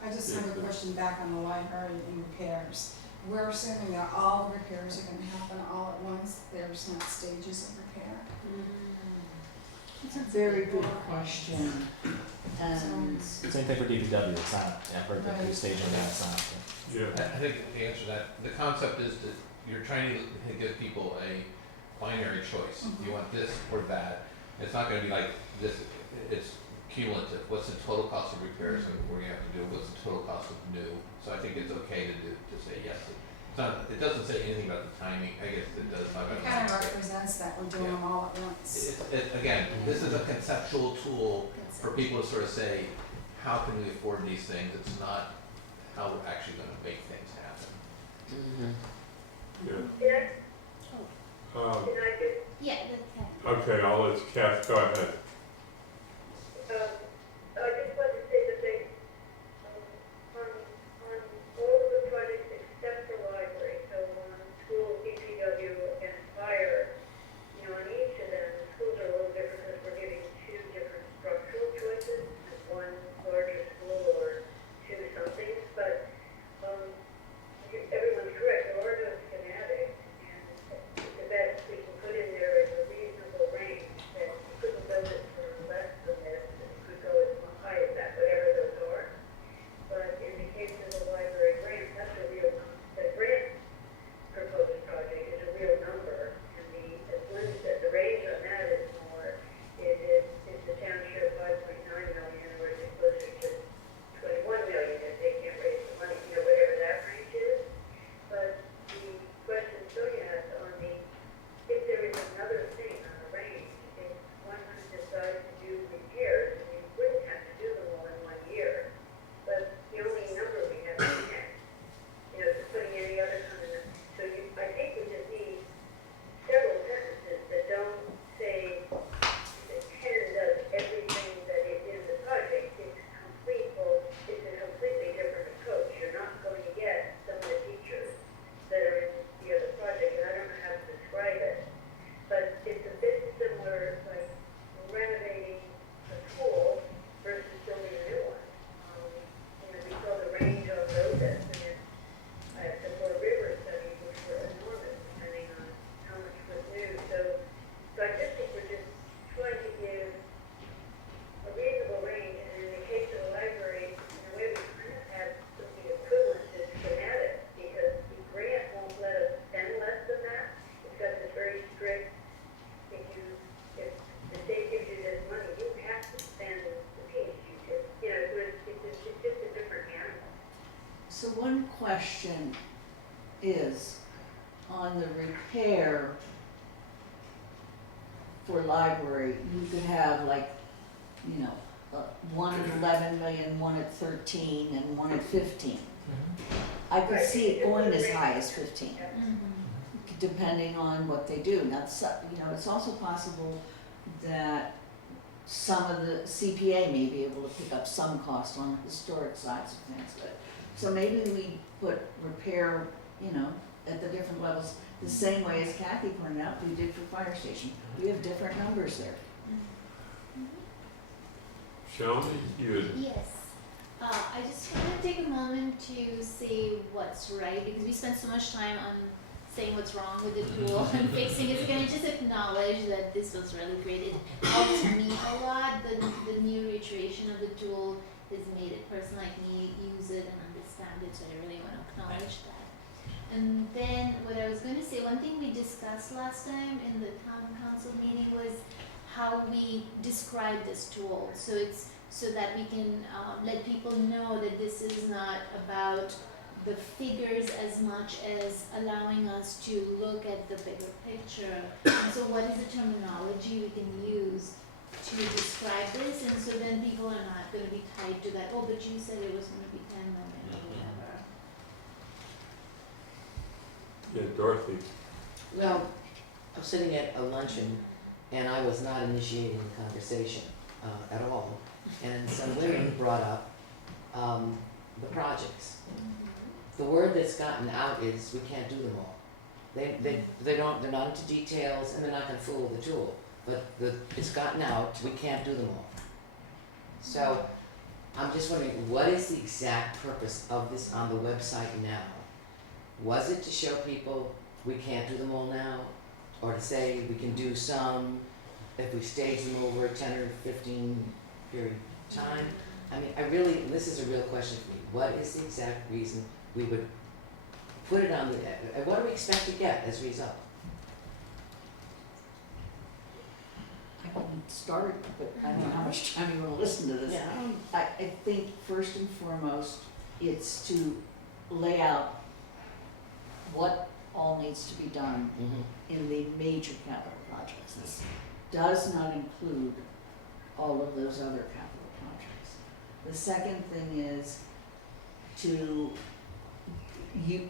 I just have a question back on the library and repairs. We're assuming that all the repairs are gonna happen all at once, there's not stages of repair? It's a very good question, and Same thing for DPW, it's not, I've heard that new staging, that's not. Yeah, I think to answer that, the concept is that you're trying to give people a binary choice. You want this or that. It's not gonna be like this, it's cumulative. What's the total cost of repairs and we're gonna have to do, what's the total cost of new? So I think it's okay to say yes. It's not, it doesn't say anything about the timing, I guess it does talk about. It kind of represents that we're doing them all at once. Again, this is a conceptual tool for people to sort of say, how can we afford these things? It's not how we're actually gonna make things happen. yeah. Can I just, Yeah, that's Okay, I'll let Kath, go ahead. I just wanted to say that they, on all of the projects except for library, so on school, DPW, and fire, you know, on each of them, the schools are a little different because we're giving two different structural choices, one larger school or two somethings, but, everyone's correct, there are no schematics, and the best we can put in there is a reasonable range, that you couldn't build it for less than this, and you could go as high as that, whatever those are. But in the case of the library grant, that's a real, the grant proposed project is a real number, and as Lynn said, the range on that is more, is the township 5.9 million, or is it closer to 21 million if they can't raise the money, you know, whatever that range is. But the question Sonia asked on if there is another thing on the range, if one decides to do repairs, and you wouldn't have to do them all in 1 year, but the only number we have is 10. You know, just putting any other kind of, so I think we just need several sentences that don't say that 10 does everything that is in the project. It's complete, well, it's a completely different approach. You're not going to get some of the teachers that are in the other project, and I don't know how to describe it. But it's a bit similar, like renovating a school versus building a new one. You know, we saw the range of those estimates at the Four Rivers study, which were enormous, depending on how much was new. So I just think we're just trying to give a reasonable range, and in the case of the library, in a way, we kind of have something equivalent to schematic, because the grant won't let us spend less than that. It's got this very strict, if the state gives you this money, you have to spend the piece. You know, it's just a different animal. so one question is, on the repair for library, you could have like, you know, one at 11 million, one at 13, and one at 15. I could see it going as high as 15, depending on what they do. Now, you know, it's also possible that some of the CPA may be able to pick up some cost on the historic sides of things, but, so maybe we put repair, you know, at the different levels, the same way as Kathy pointed out, we did for fire station. We have different numbers there. Shelley, you had, Yes. I just want to take a moment to say what's right, because we spend so much time on saying what's wrong with the tool and fixing it. So can I just acknowledge that this was really great? It helped me a lot. The new iteration of the tool has made a person like me use it and understand it, so I really want to acknowledge that. And then what I was going to say, one thing we discussed last time in the town council meeting was how we describe this tool. So it's so that we can let people know that this is not about the figures as much as allowing us to look at the bigger picture. And so what is the terminology we can use to describe this? And so then people are not going to be tied to that, oh, but you said it was going to be 10 million or whatever. yeah, Dorothy. Well, I was sitting at a luncheon and I was not initiating the conversation at all. And some women brought up the projects. The word that's gotten out is we can't do them all. They're not into details and they're not gonna fool with the tool. But it's gotten out, we can't do them all. So, I'm just wondering, what is the exact purpose of this on the website now? Was it to show people we can't do them all now? Or to say we can do some if we stage them over a 10 or 15 period of time? I mean, this is a real question for me. What is the exact reason we would put it on the, what do we expect to get as a result? I can start, but I don't know how much time you wanna listen to this. Yeah. I think first and foremost, it's to lay out what all needs to be done in the major capital projects. This does not include all of those other capital projects. The second thing is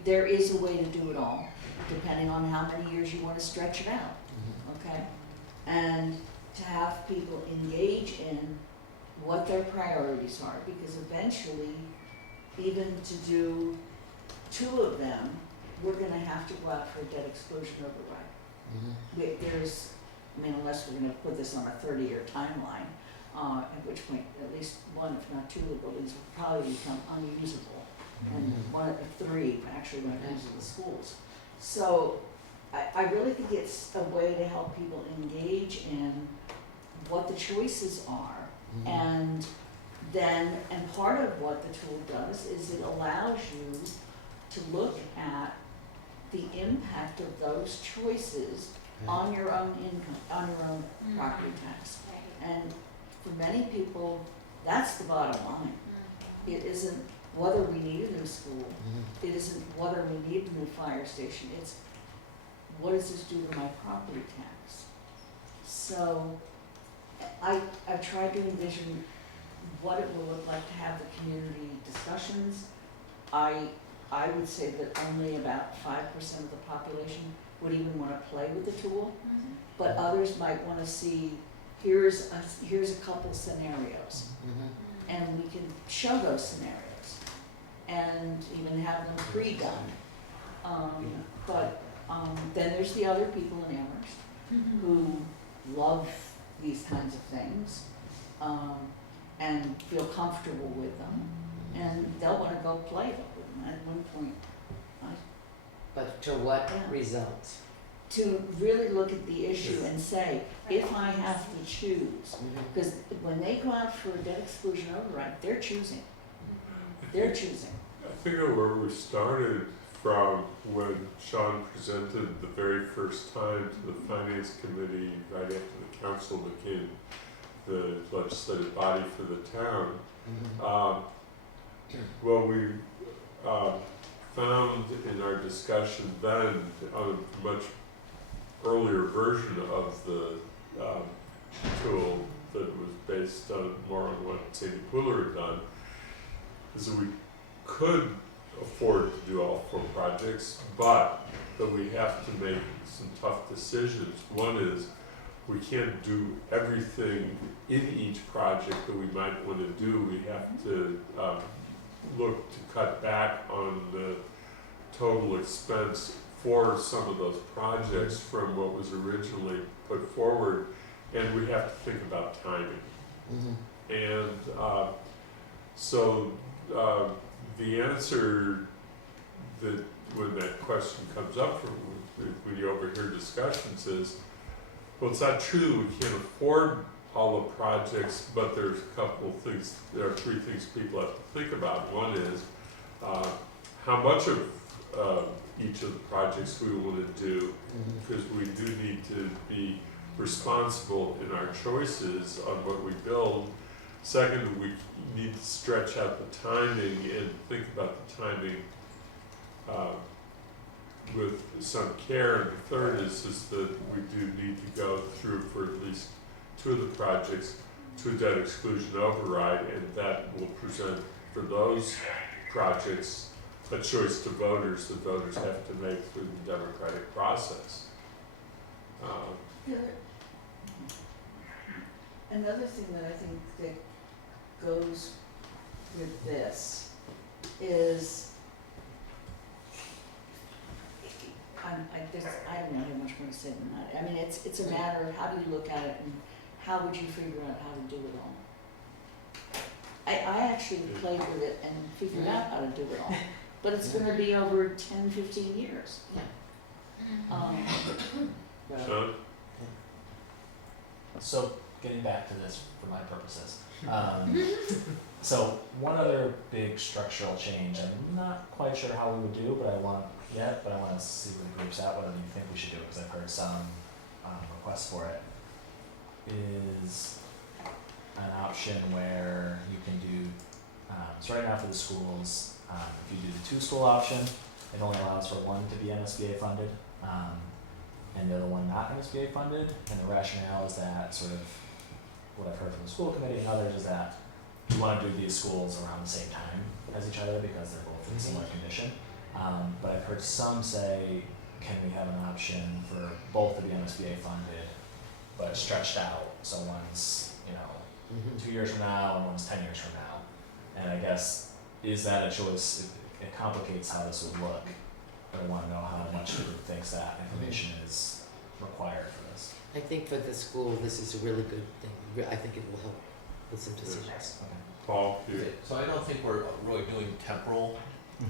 there is a way to do it all, depending on how many years you wanna stretch it out, okay? And to have people engage in what their priorities are, because eventually, even to do 2 of them, we're gonna have to go out for a debt exclusion override. Unless we're gonna put this on a 30-year timeline, at which point at least 1, if not 2 of the buildings will probably become unusable. And 1 of the 3 actually when it comes to the schools. So I really think it's a way to help people engage in what the choices are. And part of what the tool does is it allows you to look at the impact of those choices on your own income, on your own property tax. And for many people, that's the bottom line. It isn't whether we need a new school, it isn't whether we need a new fire station, it's what does this do to my property tax? So I've tried to envision what it will look like to have the community discussions. I would say that only about 5% of the population would even wanna play with the tool, but others might wanna see, here's a couple scenarios, and we can show those scenarios, and even have them pre-done. Then there's the other people in Amherst who love these kinds of things, and feel comfortable with them, and they'll wanna go play them at one point. But to what Yeah. result? To really look at the issue and say, if I have to choose, because when they go out for a debt exclusion override, they're choosing. They're choosing. I think of where we started from when Sean presented the very first time to the Finance Committee right after the council became the legislative body for the town. Well, we found in our discussion then on a much earlier version of the tool that was based on more on what Sandy Pooler had done, is that we could afford to do all 4 projects, but that we have to make some tough decisions. One is we can't do everything in each project that we might want to do. We have to look to cut back on the total expense for some of those projects from what was originally put forward, and we have to think about timing. And so the answer that when that question comes up when you overhear discussions is, well, it's not true that we can't afford all the projects, but there's a couple of things, there are 3 things people have to think about. One is how much of each of the projects we want to do, because we do need to be responsible in our choices on what we build. Second, we need to stretch out the timing and think about the timing with some care. And the third is that we do need to go through for at least 2 of the projects to a debt exclusion override, and that will present for those projects a choice to voters that voters have to make through the democratic process. Another thing that I think that goes with this is I I don't really have much more to say than that. I mean, it's a matter of how do you look at it and how would you figure out how to do it all? I actually played with it and figured out how to do it all, but it's gonna be over 10, 15 years. Well, Sean? So, getting back to this for my purposes. So, one other big structural change, I'm not quite sure how we would do, but I want to see where the group's at, whether you think we should do it, because I've heard some requests for it, is an option where you can do, so right now for the schools, if you do the two-school option, it only allows for one to be MSBA funded, and the other one not MSBA funded, and the rationale is that sort of what I've heard from the school committee and others is that you want to do these schools around the same time as each other because they're both in similar condition. But I've heard some say, can we have an option for both to be MSBA funded, but stretched out, so one's, 2 years from now and one's 10 years from now. And I guess, is that a choice? It complicates how this would look, but I want to know how much the group thinks that information is required for this. I think for the school, this is a really good thing. I think it will help with some decisions. Okay. Paul, you? So I don't think we're really doing temporal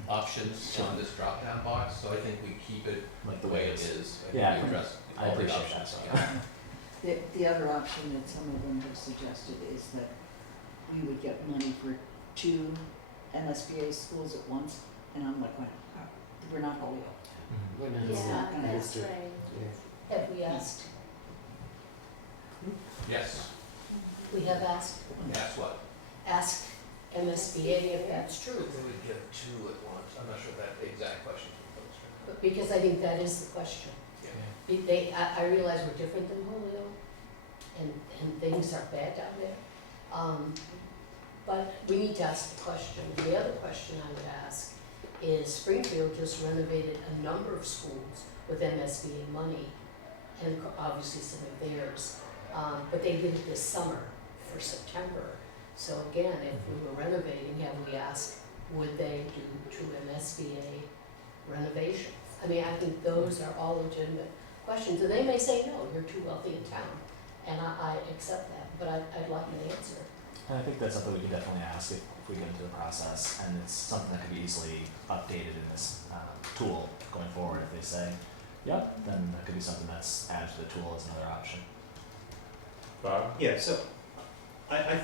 options on this drop-down box, so I think we keep it Like the way it is. I think Yeah, we address I all the appreciate that, options. so. Yeah. The other option that some of them have suggested is that we would get money for 2 MSBA schools at once, and I'm like, well, we're not wholly off. We're not- It's Yeah, not gonna that's happen. right. Yeah. Have we asked? Yes, We have asked, that's what. asked MSBA if that's true. They would give two at once, I'm not sure if that exact question was posed. But because I think that is the question. I realize we're different than Holyoke, and things are bad down there. But we need to ask the question. The other question I would ask is Springfield just renovated a number of schools with MSBA money, and obviously some of theirs. But they did it this summer for September. So again, if we were renovating, have we asked, would they do true MSBA renovations? I mean, I think those are all legitimate questions, and they may say, no, you're too wealthy in town, and I accept that, but I'd like an answer. And I think that's something we can definitely ask if we get into the process, and it's something that could be easily updated in this tool going forward. If they say, yep, then that could be something that's added to the tool as another option. Bob? Yeah, so I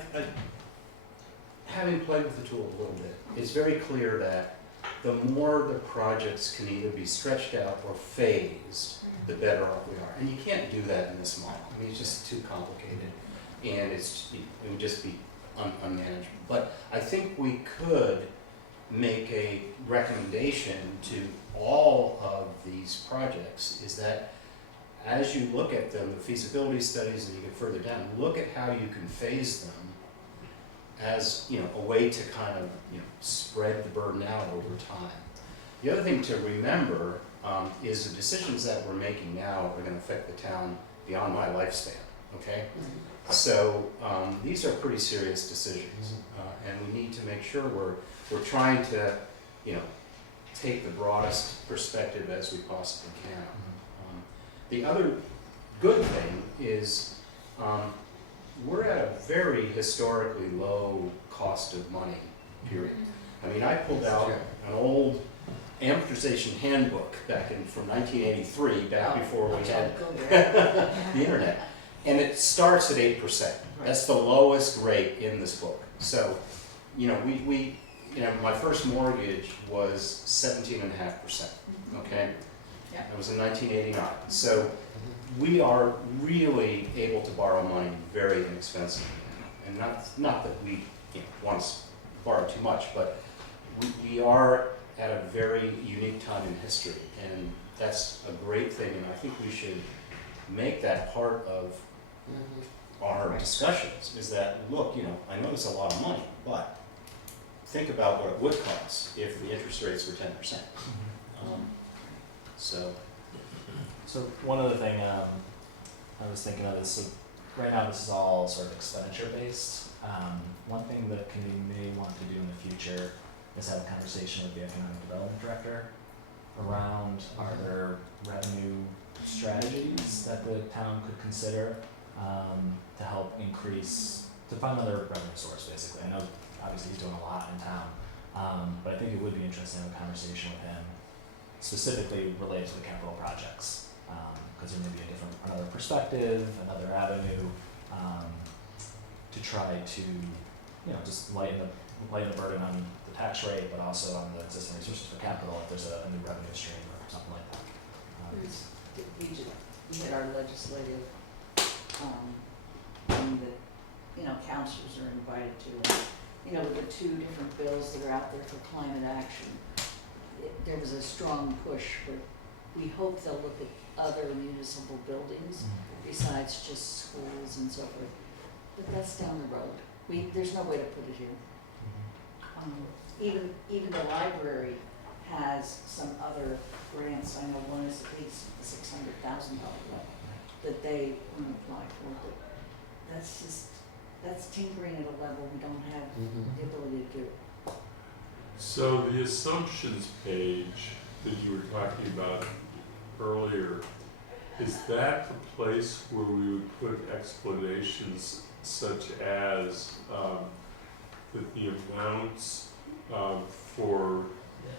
having played with the tool a little bit, it's very clear that the more the projects can either be stretched out or phased, the better off we are. And you can't do that in this model. I mean, it's just too complicated, and it would just be unmanageable. But I think we could make a recommendation to all of these projects, is that as you look at them, the feasibility studies, and you get further down, look at how you can phase them as a way to kind of spread the burden out over time. The other thing to remember is the decisions that we're making now are going to affect the town beyond my lifespan. Okay, so these are pretty serious decisions, and we need to make sure we're trying to take the broadest perspective as we possibly can. The other good thing is we're at a very historically low cost of money, period. I mean, I pulled out an old amortization handbook from 1983, back before we had the internet. And it starts at 8%. That's the lowest rate in this book. So, my first mortgage was 17.5%, okay? Yeah. That was in 1989. So we are really able to borrow money very inexpensively. And not that we want to borrow too much, but we are at a very unique time in history. And that's a great thing, and I think we should make that part of our discussions, is that, look, I know it's a lot of money, but think about what it would cost if the interest rates were 10%. So one other thing I was thinking of is, so right now this is all sort of expenditure based. One thing that committee may want to do in the future is have a conversation with the economic development director around, are there that the town could consider, to help increase, to find another revenue source, basically. I know, obviously, he's doing a lot in town, but I think it would be interesting to have a conversation with him, specifically related to the capital projects, because there may be another perspective, another avenue, to try to, just lighten the burden on the tax rate, but also on the existing resources for capital if there's a new revenue stream or something like that. We had our legislative, thing that, councilors are invited to. With the two different bills that are out there for climate action, there was a strong push, but we hope they'll look at other municipal buildings besides just schools and so forth. But that's down the road. There's no way to put it here. Even the library has some other grants. I know one is at least $600,000 that they want to apply for, but that's tinkering at a level we don't have the ability to do. So the assumptions page that you were talking about earlier, is that the place where we would put explanations such as that the amounts for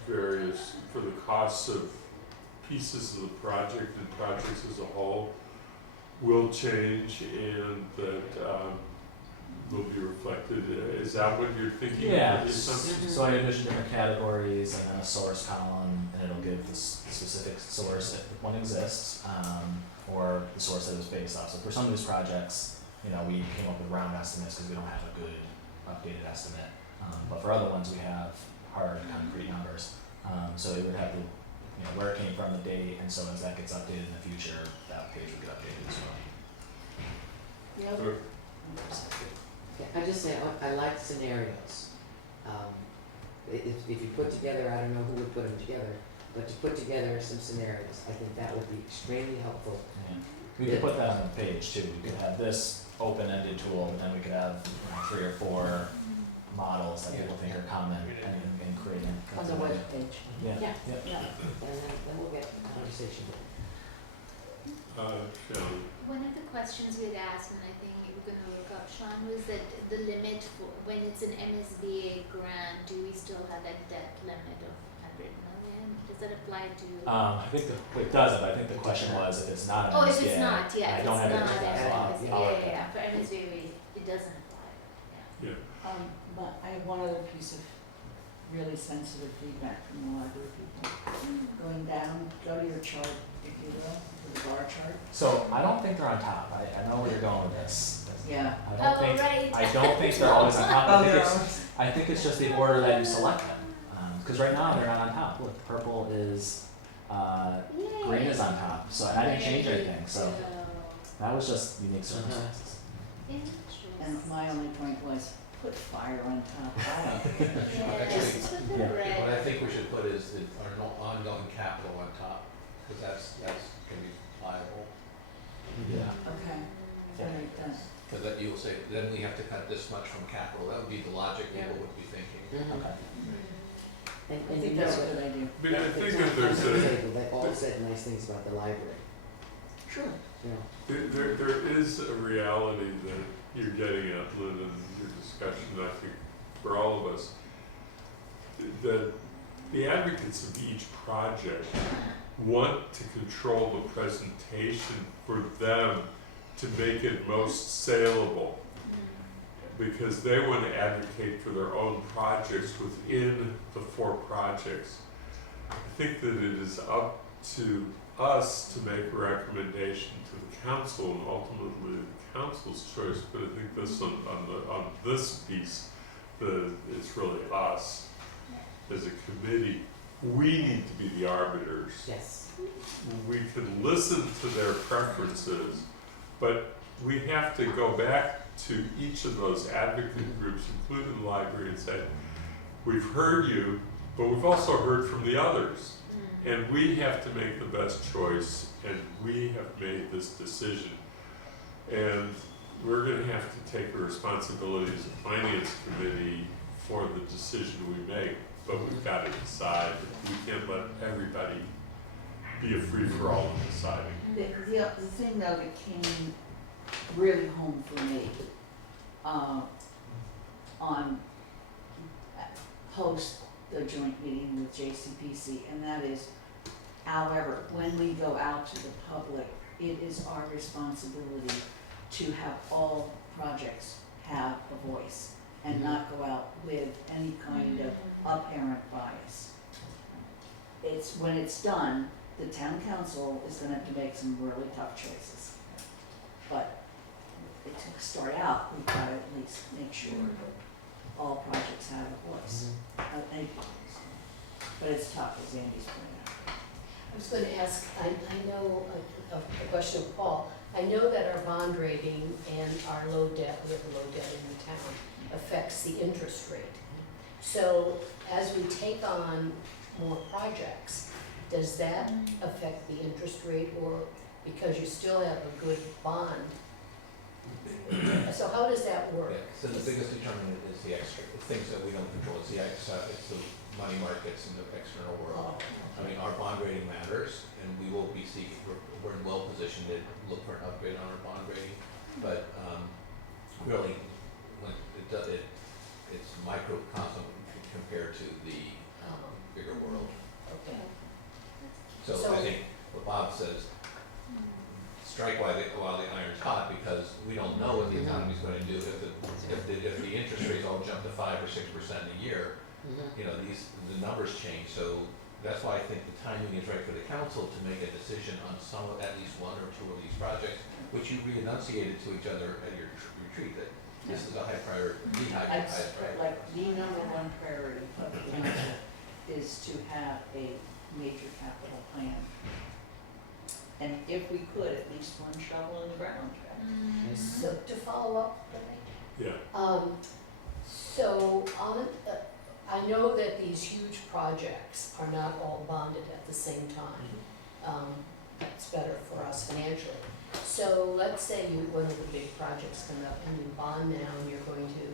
the costs of pieces of the project and projects as a whole will change and that will be reflected? Is that what you're thinking? Yeah, The assumptions? so I envision different categories and then a source column, and it'll give the specific source if one exists, or the source that it was based off. So for some of these projects, we came up with round estimates because we don't have a good updated estimate. But for other ones, we have hard, concrete numbers. So it would have the, where it came from, the date, and so as that gets updated in the future, that page would get updated as well. The other, I just say, I like scenarios. If you put together, I don't know who would put them together, but to put together some scenarios, I think that would be extremely helpful. Yeah. We could put that on the page too. We could have this open-ended tool, but then we could have 3 or 4 models that people think are common and create them. on the web page. Yeah. Yeah. Yeah. And then we'll get a conversation. Shelley. One of the questions we had asked, and I think you were gonna look up, Sean, was that the limit for, when it's an MSBA grant, do we still have that debt limit of 100 million? Does that apply to? I think it does, but I think the question was if it's not an Oh, MSBA. if it's not, yeah, I if don't it's have it not written down, so MSBA, for MSBA, it doesn't apply, yeah. But I have one other piece of really sensitive feedback from the library people. Going down, go to your chart, if you will, the bar chart. So I don't think they're on top. I know where you're going with this. Yeah. I don't think they're always on top. I think it's just the order that you select them. Because right now they're not on top. Look, purple is, green is on top. So I didn't change anything. So that was just unique circumstances. And my only point was, put fire on top. Yeah, What I think we should put is our ongoing capital on top, because that's gonna be liable. Yeah. Okay. Alright, done. Because that you'll say, then we have to cut this much from capital, that would be the logic people would be thinking. Okay. I think that's a good idea. I mean, I think that there's They all said nice things about the library, Sure. there is a reality that you're getting at, Lynn, in your discussion, I think, for all of us, that the advocates of each project want to control the presentation for them to make it most saleable, because they want to advocate for their own projects within the 4 projects. I think that it is up to us to make a recommendation to the council and ultimately the council's choice, but I think this on this piece, it's really us as a committee. We need to be the arbiters. yes. We can listen to their preferences, but we have to go back to each of those advocate groups, including the library, and say, we've heard you, but we've also heard from the others. And we have to make the best choice, and we have made this decision. And we're gonna have to take a responsibility as a finance committee for the decision we make, but we've gotta decide. We can't let everybody be a free-for-all in deciding. The thing though that came really home for me, on post the joint meeting with JCPC, and that is, however, when we go out to the public, it is our responsibility to have all projects have a voice and not go out with any kind of apparent bias. It's, when it's done, the town council is gonna have to make some really tough choices. But to start out, we've gotta at least make sure that all projects have a voice. Any projects. But it's tough, as Andy's pointed out. I was going to ask, I know a question of Paul. I know that our bond rating and our low debt, we have low debt in the town, affects the interest rate. So as we take on more projects, does that affect the interest rate, or because you still have a good bond? So how does that work? Yeah, so the biggest determinant is the extra, the things that we don't control, it's the money markets and the external world. I mean, our bond rating matters, and we will be seeking, we're well positioned to look for an upgrade on our bond rating, but, really, when it's microcosm compared to the, bigger world. Okay. So I think what Bob says, strike while the iron's hot, because we don't know what the economy's gonna do. If the interest rates all jump to 5 or 6% a year, you know, the numbers change. So that's why I think the timing is right for the council to make a decision on at least one or two of these projects, which you re-enunciated to each other at your retreat, that this is a high priority, the highest priority. Like, the number one priority of the council is to have a major capital plan. And if we could, at least one shovel in the ground. So to follow up, Yeah. so on, I know that these huge projects are not all bonded at the same time. That's better for us financially. So let's say one of the big projects come up and you bond now and you're going to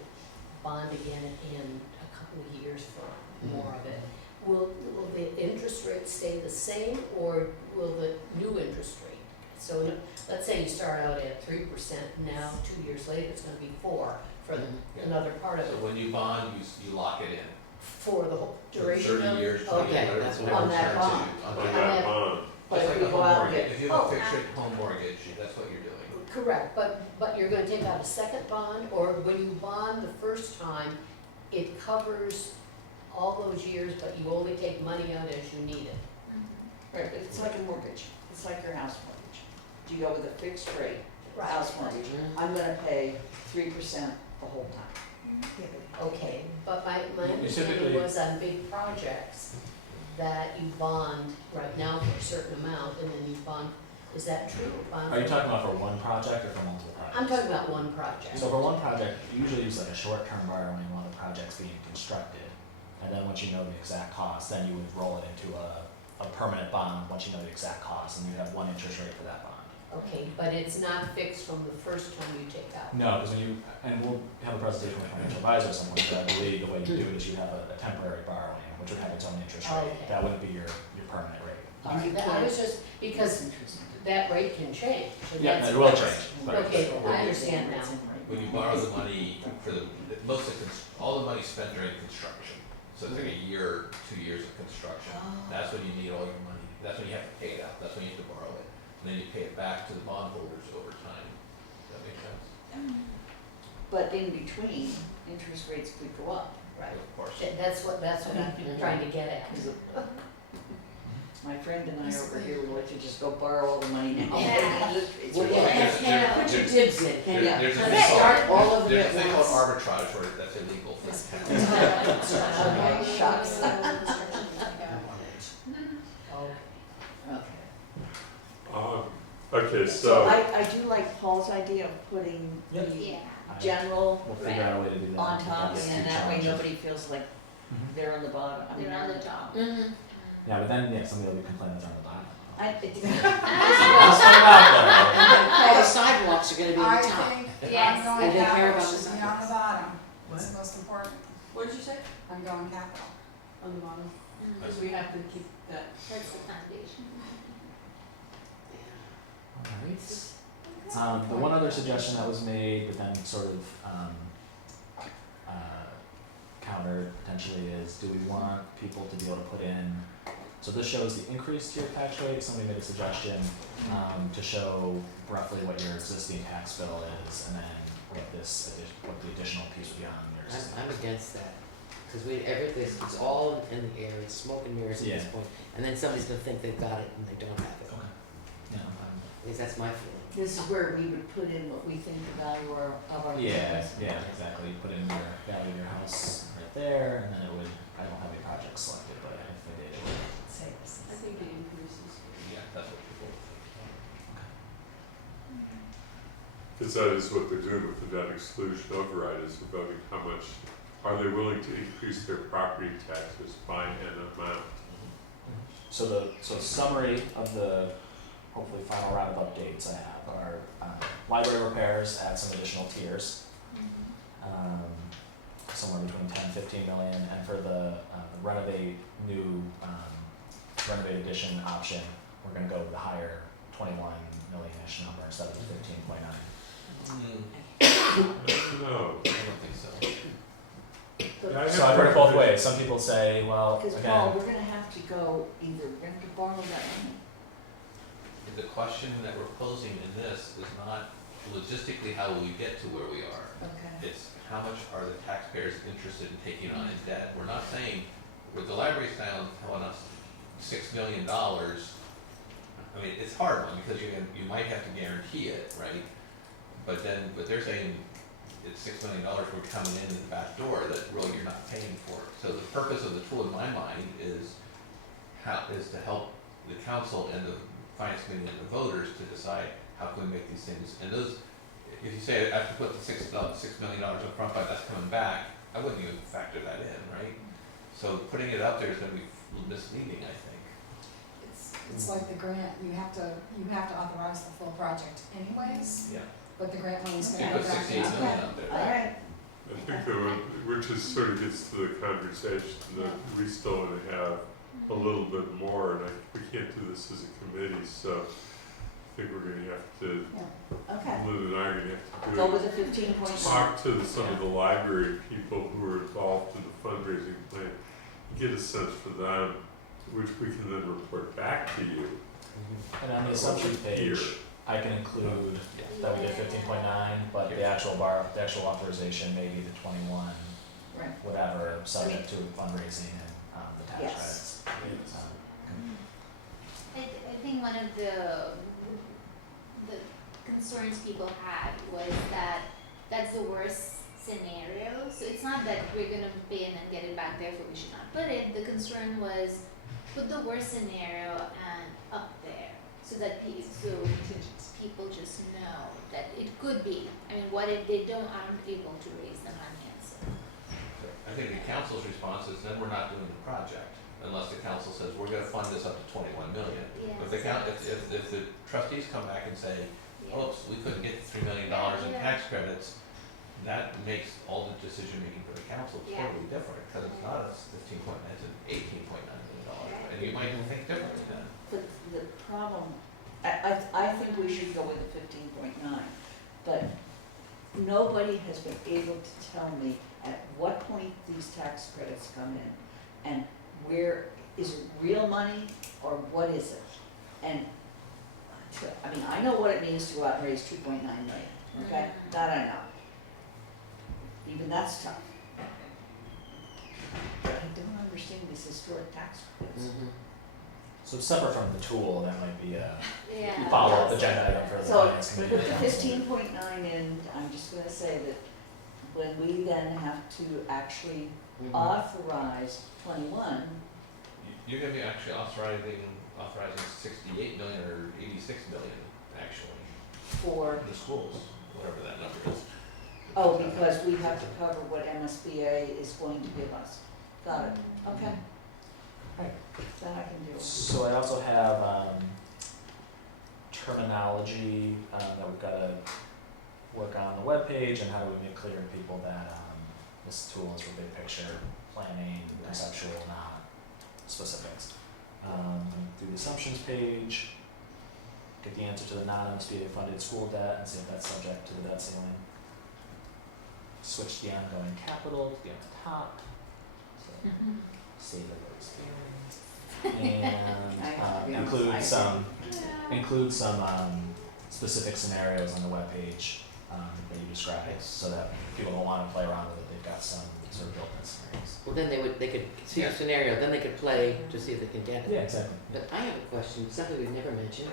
bond again in a couple of years for more of it. Will the interest rate stay the same, or will the new interest rate? So let's say you start out at 3%, now 2 years later it's gonna be 4 for another part of So it, when you bond, you lock it in. for the whole For duration 30 of. years, 20 Okay, whatever, that's whatever on that term to- bond. On that. that bond. But Just if like we a go home out and mortgage, get, if you have a fixed rate home mortgage, that's what you're doing. Correct, but you're gonna take out a second bond, or when you bond the first time, it covers all those years, but you only take money out as you need it. right, but it's like a mortgage, it's like your house mortgage. Do you go with a fixed rate house mortgage? I'm gonna pay 3% the whole time. Okay, but my understanding typically- was on big projects that you bond right now for a certain amount and then you bond, is that true? Bond Are you for- talking about for one project or for multiple projects? I'm talking about one project. So for one project, you usually use like a short-term borrowing while the project's being constructed. And then once you know the exact cost, then you would roll it into a permanent bond once you know the exact cost, and you have one interest rate for that bond. Okay, but it's not fixed from the first time you take out. No, because when you, and we'll have a presentation with financial advisor at some point, but I believe the way you do it is you have a temporary borrowing, which would have its own interest rate. Okay. That wouldn't be your permanent rate. All right, I was just, because that rate can change. and Yeah, that's it will what- change, but. Okay, I understand now. When you borrow the money for all the money spent during construction, so it's like a year, 2 years of construction, that's when you need all your money, that's when you have to pay it out, that's when you have to borrow it. And then you pay it back to the bondholders over time. Does that make sense? But in between, interest rates could go up. Right, Of course. that's what I'm trying to get at. My friend and I over here would like to just go borrow all the money now. It's Well, ridiculous. yeah, put your dibs in, can you? There's a Let's thing start called, all of it there's a at thing called once. arbitrage where that's illegal for the town. Okay, shucks. Okay, So so, I do like Paul's idea of putting Yep. the Yeah. general We'll figure out a way to do that. on top, That's and two that way challenges. nobody feels like they're on the bottom. I mean, They're on the top. Mm-hmm. Yeah, but then, somebody will be complaining they're on the bottom. it Just throw it out there. All the sidewalks are gonna be I on top. think Yes. I'm going And they care capital about the should be on the bottom, that's the most important, What did you say? I'm going capital. On the bottom, Mm. because we have to keep that. That's the foundation. The one other suggestion that was made, but then sort of countered potentially is, do we want people to be able to put in, so this shows the increase to your tax rate, somebody made a suggestion to show roughly what your existing tax bill is, and then what what the additional piece would be on your existing. I'm against that, cause it's all in the air, it's smoke and mirrors at this Yeah. point, and then somebody's gonna think they've got it and they don't have it. Okay. Yeah, At least that's my feeling. This is where we would put in what we think the value of our. yeah, business. yeah, exactly, you put in your value of your house right there, and then it would, I don't have any projects selected, but if I did, it would. Say this I is- think it increases. Yeah, that's what people. Because that is what they're doing with the debt exclusion override, is voting how much, are they willing to increase their property taxes by an amount? So summary of the hopefully final round of updates I have are, library repairs add some additional tiers, somewhere between 10, 15 million, and for the renovate edition option, we're gonna go with the higher 21 million-ish number instead of the 15.9. I don't know. I don't think so. Yeah, I So have I've heard it both heard ways, some people say, well, Because again, Paul, we're gonna have to go, either we're gonna have to borrow that money. The question that we're posing in this is not logistically how will we get to where we are. Okay. It's how much are the taxpayers interested in taking on in debt? We're not saying, with the library's down telling us $6 million, I mean, it's hard one, because you might have to guarantee it, right? But they're saying it's $6 million we're coming in the back door that really you're not paying for. So the purpose of the tool in my mind is to help the council and the finance committee and the voters to decide how can we make these things, and those, if you say I have to put the $6 million up front, but that's coming back, I wouldn't even factor that in, right? So putting it up there is gonna be misleading, I think. It's like the grant, you have to authorize the full project anyways, Yeah. but the grant money's You gonna put go back. 68 million up there. All right. I think that which is sort of gets to the conversation that we still want to have a little bit more, and we can't do this as a committee, so I think we're gonna have to, Okay. Lou and I are gonna have to do Go it. with the 15.9. Talk to some of the library people who are involved in the fundraising plan, get a sense for them, which we can then report back to you. and on the assumption page, Here. I can include that we did 15.9, but the actual authorization may be the 21, Right. whatever, subject to fundraising and the tax Yes. credits. I think one of the concerns people had was that that's the worst scenario. So it's not that we're gonna pay and then get it back, therefore we should not put it. The concern was put the worst scenario and up there so that people just know that it could be. I mean, what if they aren't able to raise the money and so. I think the council's response is then we're not doing the project, unless the council says, we're gonna fund this up to 21 million. If the trustees come back and say, oops, we couldn't get $3 million in tax credits, that makes all the decision making for the council totally different, because it's not a 15.9, it's an $18.9 million, and you might think differently then. But the problem, I think we should go with the 15.9, but nobody has been able to tell me at what point these tax credits come in, and where, is it real money, or what is it? And, I mean, I know what it means to go out and raise 2.9 million, okay? That I know. Even that's tough. But I don't understand these historic tax credits. So separate from the tool, that might be a Yeah. follow-up agenda item for the So, finance put committee. the 15.9 in, I'm just gonna say that when we then have to actually authorize 21, You're gonna be actually authorizing 68 million or 86 million, actually, for, in the schools, whatever that number is. oh, because we have to cover what MSBA is going to give us. Got it, okay. Right. That I can do. So I also have terminology that we've gotta work on the webpage, and how do we make clear to people that this tool is for big picture planning, conceptual, not specifics. Through the assumptions page, get the answer to the non-MSBA funded school debt and see if that's subject to the debt ceiling. Switch the ongoing capital to be on the top, so save everybody's feelings. And include some specific scenarios on the webpage that you described, so that people don't wanna play around with it, they've got some sort of built-in scenarios. Well, then they could see a scenario, then they could play to see if they can get it. Yeah, exactly. But I have a question, something we've never mentioned.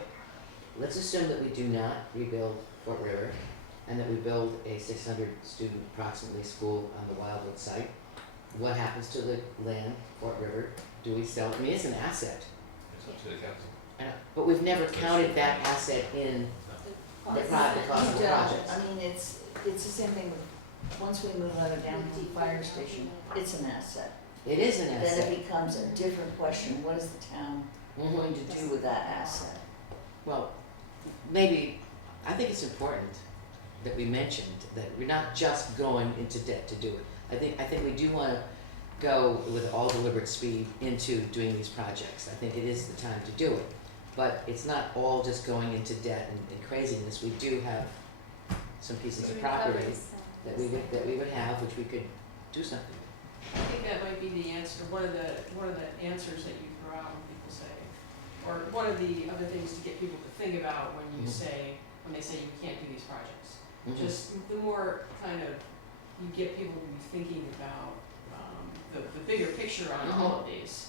Let's assume that we do not rebuild Fort River and that we build a 600 student approximately school on the Wildwood site. What happens to the land, Fort River? Do we sell it? I mean, it's an asset. It's up to the council. But we've never counted that asset in the cost of the project. I mean, it's the same thing with, once we move out of down to the fire station, it's an asset. It is an Then asset. it becomes a different question, what is the town going to do with that asset? Well, maybe, I think it's important that we mentioned that we're not just going into debt to do it. I think we do wanna go with all deliberate speed into doing these projects. I think it is the time to do it. But it's not all just going into debt and craziness. We do have some pieces of property that we would have, which we could do something. I think that might be the answer, one of the answers that you throw out when people say, or one of the other things to get people to think about when you say, when they say you can't do these projects. Just the more kind of you get people to be thinking about the bigger picture on all of these,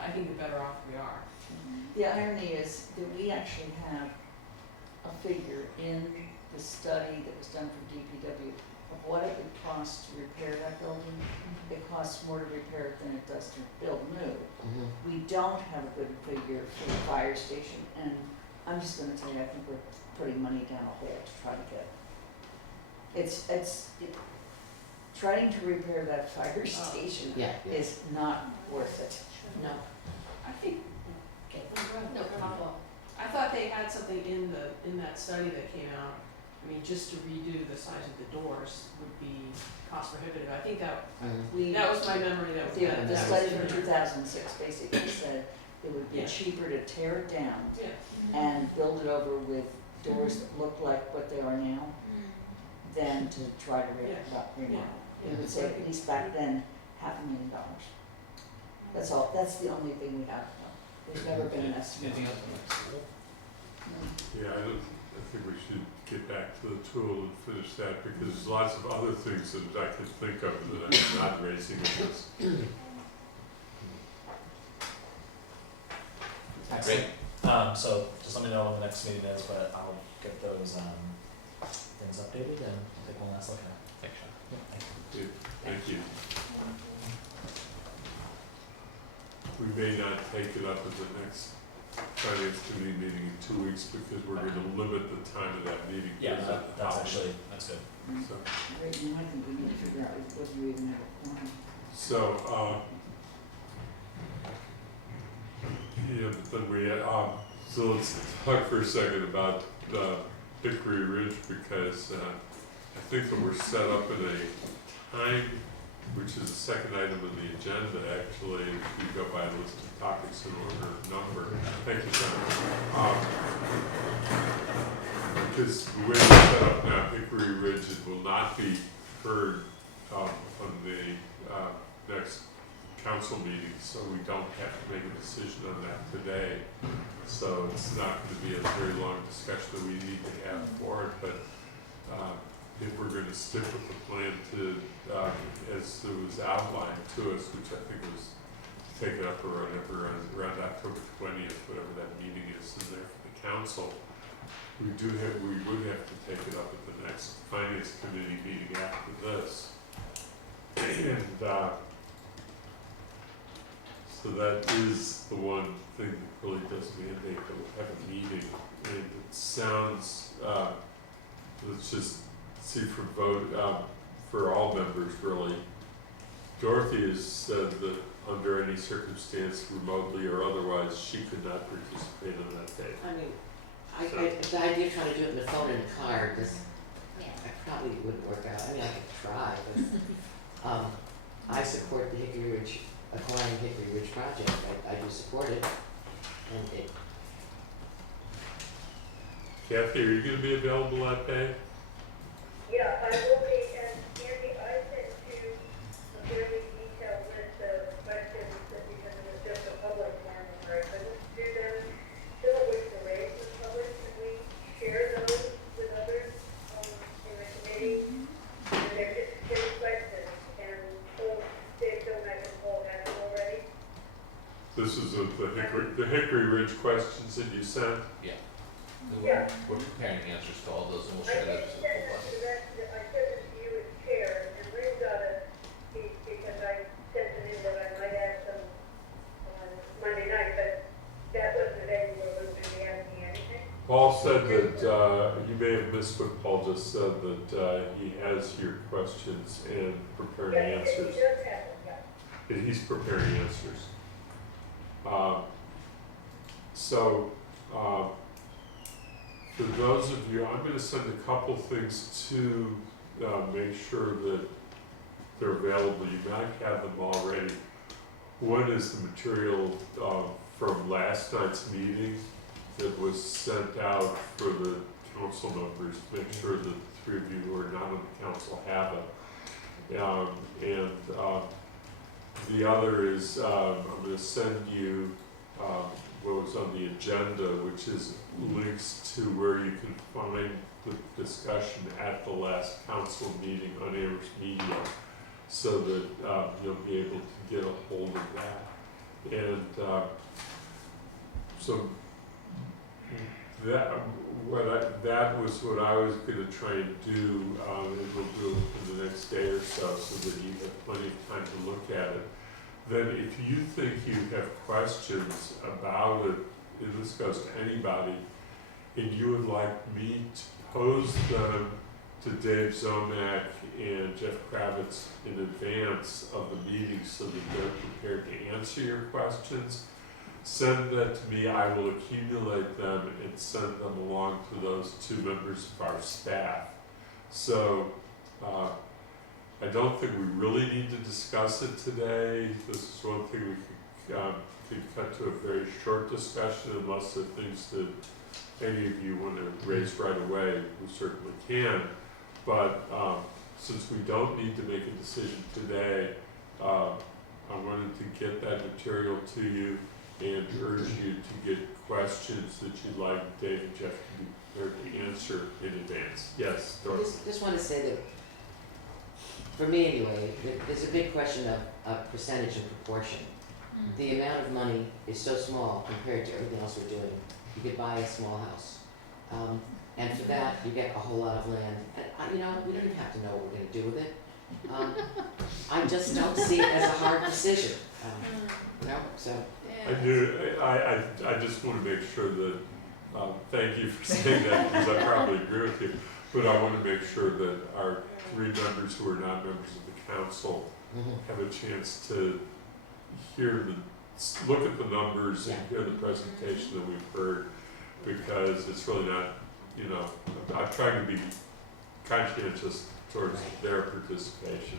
I think the better off we are. The irony is that we actually have a figure in the study that was done for DPW of what it would cost to repair that building. It costs more to repair it than it does to build new. We don't have a good figure for the fire station, and I'm just gonna tell you, I think we're putting money down a hole to try to get. Trying to repair that fire station Yeah. is not worth it. No. I think, No problem. I thought they had something in that study that came out. I mean, just to redo the size of the doors would be cost prohibitive. I think that was my memory, that was that. The that study was in from there. 2006 basically said it would be Yeah. cheaper to tear it down Yeah. and build it over with doors that look like what they are now than to try to remodel. It would say, at least back then, $500,000. That's all, that's the only thing we have, though. There's never been an estimate. Anything else on that school? Yeah, I think we should get back to the tool and finish that, because there's lots of other things that I can think of that I'm not raising in this. Excellent. So just let me know when the next meeting is, but I'll get those things updated and take one last look at it. Thanks, Sean. Yeah, thank you. We may not take it up at the next finance committee meeting in 2 weeks, because we're gonna limit the time of that meeting. Yeah, because of the that's holiday. actually, that's good. So, Right now, I think we need to figure out whether you even have a quorum. so, yeah, but then we, so let's talk for a second about Hickory Ridge, because I think that we're set up in a time, which is the second item on the agenda, actually, if we go by a list of topics in order of number. Thank you, John. Because the way we're set up now, Hickory Ridge, it will not be heard on the next council meeting, so we don't have to make a decision on that today. So it's not going to be a very long discussion that we need to have for it, but if we're going to stick with the plan to, as it was outlined to us, which I think was taken up around October 20th, whatever that meeting is in there for the council, we would have to take it up at the next finance committee meeting after this. And so that is the one thing that really does mandate that we'll have a meeting. And it sounds, let's just see for vote, for all members really. Dorothy has said that under any circumstance, remotely or otherwise, she could not participate on that day. I mean, the idea of trying to do it in the phone in a car, I probably wouldn't work out. I mean, I could try, but I support the Hickory Ridge, acquiring Hickory Ridge project. I do support it, and Kathy, are you gonna be available that day? Yeah, I will be, and Andy, I sent you a very detailed list of questions that because it was just a public forum where I couldn't do them. Still wish to raise the public, can we share those with others, in the committee? And they're just good questions, and Dave Domack and Paul have them already. This is the Hickory Ridge questions that you sent? Yeah. Yeah. We're preparing answers to all those, and we'll I share didn't those to the send full them board. to that, I sent them to you as chair, and Lynn got a piece because I sent them in that I might ask them on Monday night, but that wasn't the day we were going to be asking anything. Paul said that, you may have missed what Paul just said, that he has your questions and preparing Yeah, answers. he does have them, yeah. That he's preparing answers. For those of you, I'm gonna send a couple things to make sure that they're available. You might have them already. One is the material from last night's meeting that was sent out for the council members to make sure that the three of you who are not on the council have it. The other is I'm going to send you what was on the agenda, which is links to where you can find the discussion at the last council meeting on Amherst Media, so that you'll be able to get a hold of that. And so that was what I was going to try and do, and we'll do it in the next day or so that you have plenty of time to look at it. Then if you think you have questions about it, and this goes to anybody, and you would like me to pose them to Dave Zomack and Jeff Kravitz in advance of the meeting so that they're prepared to answer your questions, send that to me. I will accumulate them and send them along to those two members of our staff. So I don't think we really need to discuss it today. This is one thing we could cut to a very short discussion, unless there are things that any of you want to raise right away, we certainly can. But since we don't need to make a decision today, I wanted to get that material to you and urge you to get questions that you'd like Dave and Jeff to be prepared to answer in advance. Yes, Dorothy? Just want to say that, for me anyway, there's a big question of percentage and proportion. The amount of money is so small compared to everything else we're doing. You could buy a small house. And for that, you get a whole lot of land. And, we don't even have to know what we're gonna do with it. I just don't see it as a hard decision. So. I just want to make sure that, thank you for saying that, because I probably agree with you, but I want to make sure that our three members who are not members of the council have a chance to look at the numbers and hear the presentation that we've heard, because it's really not, I'm trying to be conscientious towards their participation.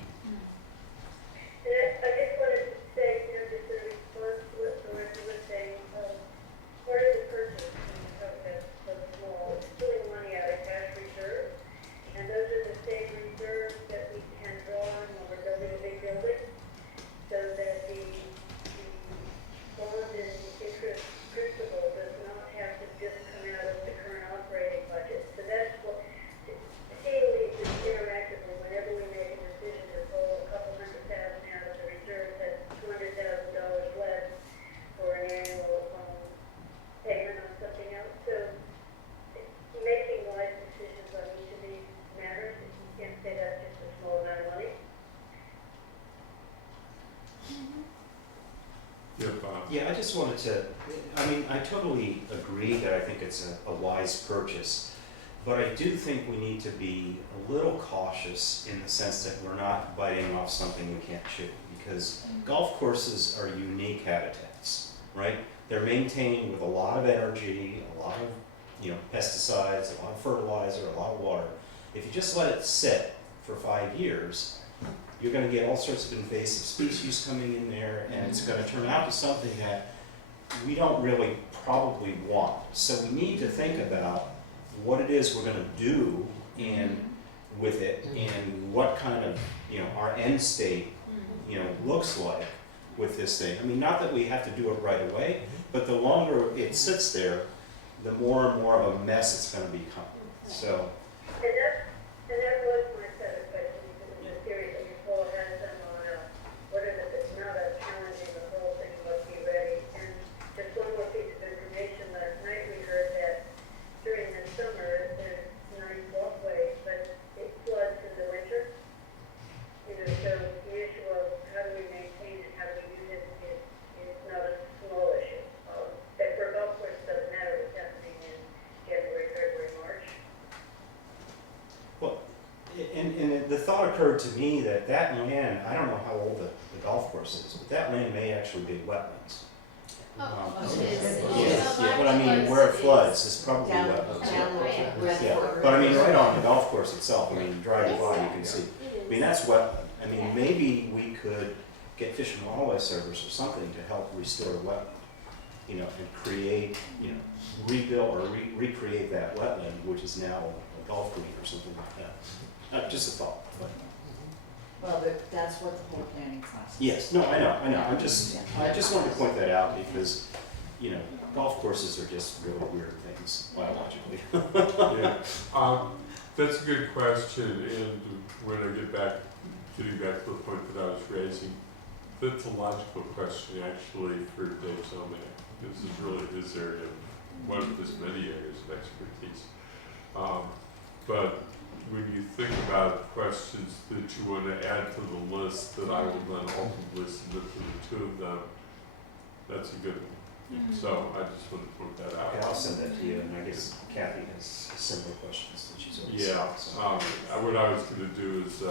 And I just wanted to say, just in response to what Dorothy was saying, part of the purchase, so small, is pulling money out of cash reserve, and those are the same reserves that we can draw on when we're building a big building, so that the bond and interest principal does not have to just come out of the current operating budget. So that's what, seeing these interactively, whenever we make a decision to pull a couple $100,000 out of the reserve, that's $200,000 less for an annual payment on something else. So making wise decisions on each of these matters, you can't say that's just a small amount of money. Yeah, I just wanted to, I totally agree that I think it's a wise purchase, but I do think we need to be a little cautious in the sense that we're not biting off something we can't chew, because golf courses are unique habitats, right? They're maintained with a lot of energy, a lot of, pesticides, a lot of fertilizer, a lot of water. If you just let it sit for 5 years, you're going to get all sorts of invasive species coming in there, and it's going to turn out to something that we don't really probably want. So we need to think about what it is we're gonna do and with it, and what kind of, our end state, looks like with this thing. I mean, not that we have to do it right away, but the longer it sits there, the more and more of a mess it's gonna become. So, And that was my second question, because in the series that you all has them on, what is it, now that's challenging the whole thing must be ready. And just one more piece of information, last night we heard that during the summer, there's nice walkways, but it floods in the winter. So the issue of how do we maintain it, how do we use it is not a small issue. That for golf course, it doesn't matter, it's happening in January, February, March. well, and the thought occurred to me that land, I don't know how old the golf course is, but that land may actually be wetlands. Oh, Um, it is. Yes, Oh, yeah, but I mean, large where it is- floods is probably Down, wetlands. down where the Yeah, but I mean, right on the golf course itself, I mean, driving by, you can see. It I mean, is. that's wetland. I Yeah. mean, maybe we could get Fish and Wildlife Service or something to help restore wetland, and create, rebuild or recreate that wetland, which is now a golf green or something like that. Just a thought, but. Well, that's what the whole planning process. Yes, no, I know, I just wanted to point that out because, golf courses are just really weird things biologically. Yeah, that's a good question, and when I getting back to the point that I was raising, that's a logical question actually for Dave Zelnick. This is really his area, one of his many areas of expertise. But when you think about questions that you want to add to the list that I will then ultimately submit to the two of them, that's a good one. So I just want to point that out. Okay, I'll send that to you, and I guess Kathy has similar questions that she's already Yeah, sent, so. what I was gonna do is,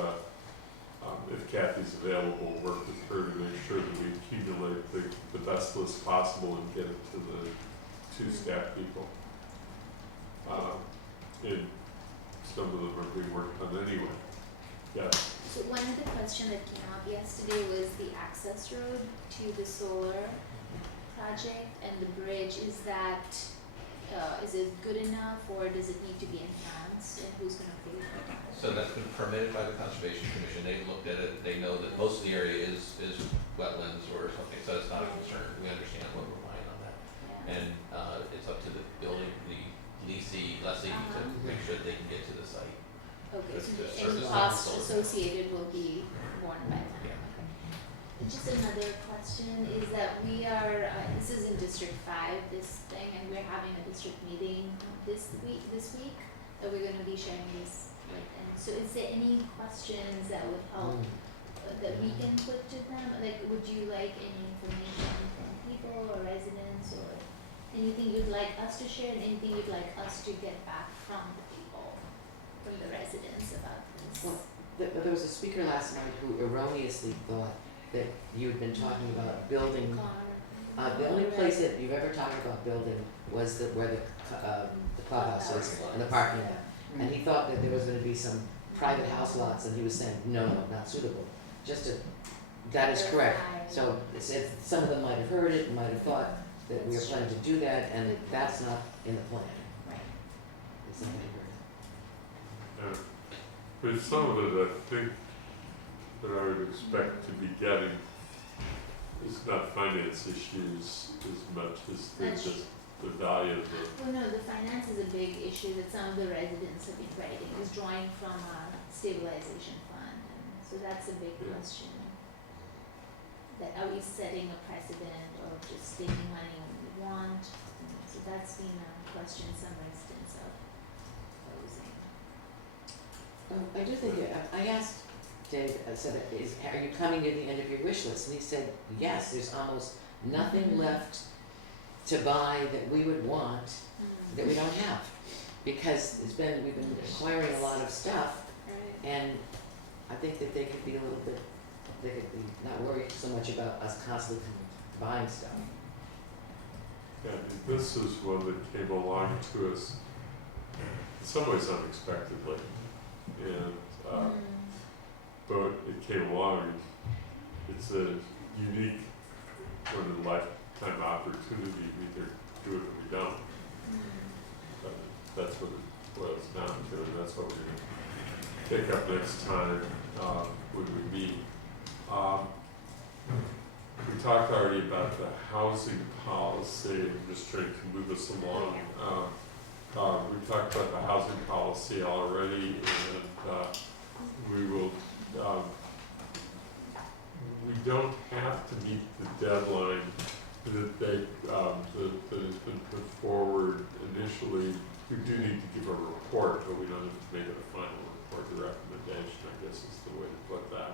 if Kathy's available, work with her to make sure that we accumulate the best list possible and get it to the two staff people. And some of them are being worked on anyway. Yeah, So one of the questions that came up yesterday was the access road to the solar project and the bridge. Is it good enough, or does it need to be enhanced, and who's gonna pay for it? So that's been permitted by the Conservation Commission, they've looked at it, they know that most of the area is wetlands or something, so it's not a concern, we understand what we're relying on that. Yeah. And, it's up to the building, the lessee to make sure they can get to the site. Okay, so That's any the cost service. associated will be borne by them. Yeah. Just another question is that we are, this is in District 5, this thing, and we're having a district meeting this week, that we're gonna be sharing this with. And so is there any questions that would help, that we can put to them? Like, would you like any information from people or residents, or anything you'd like us to share, and anything you'd like us to get back from the people, from the residents about this? Well, there was a speaker last night who erroneously thought that you'd been talking about building. The only place that you've ever talked about building was where the clubhouse is and the parking lot. And he thought that there was gonna be some private house lots, and he was saying, no, not suitable. That is correct. So some of them might have heard it, might have thought that we were planning to do that, and that's not in the plan. Right. It's not in but some of it, I think, that I would expect to be getting is not finance issues as much as just the value of the. Well, no, the finance is a big issue that some of the residents have been writing, is drawing from a stabilization fund, and so that's a big Yeah. question. That are we setting a precedent of just taking money when we want? So that's been a question some residents are posing. I do think, I asked Dave, I said, are you coming to the end of your wish list? And he said, yes, there's almost nothing left to buy that we would want that we don't have. Because we've been acquiring a lot of stuff, Right. and I think that they could be not worried so much about us constantly buying stuff. Yeah, this is one that came along to us in some ways unexpectedly, and but it came along. It's a unique, one in a lifetime opportunity. We either do it or we don't. But That's what it boils down to, and that's what we're gonna pick up next time, when we meet. We talked already about the housing policy, I'm just trying to move us along. We talked about the housing policy already, and, we will, we don't have to meet the deadline that they, that has been put forward initially. We do need to give a report, but we don't have to make it a final report, the recommendation, I guess is the way to put that.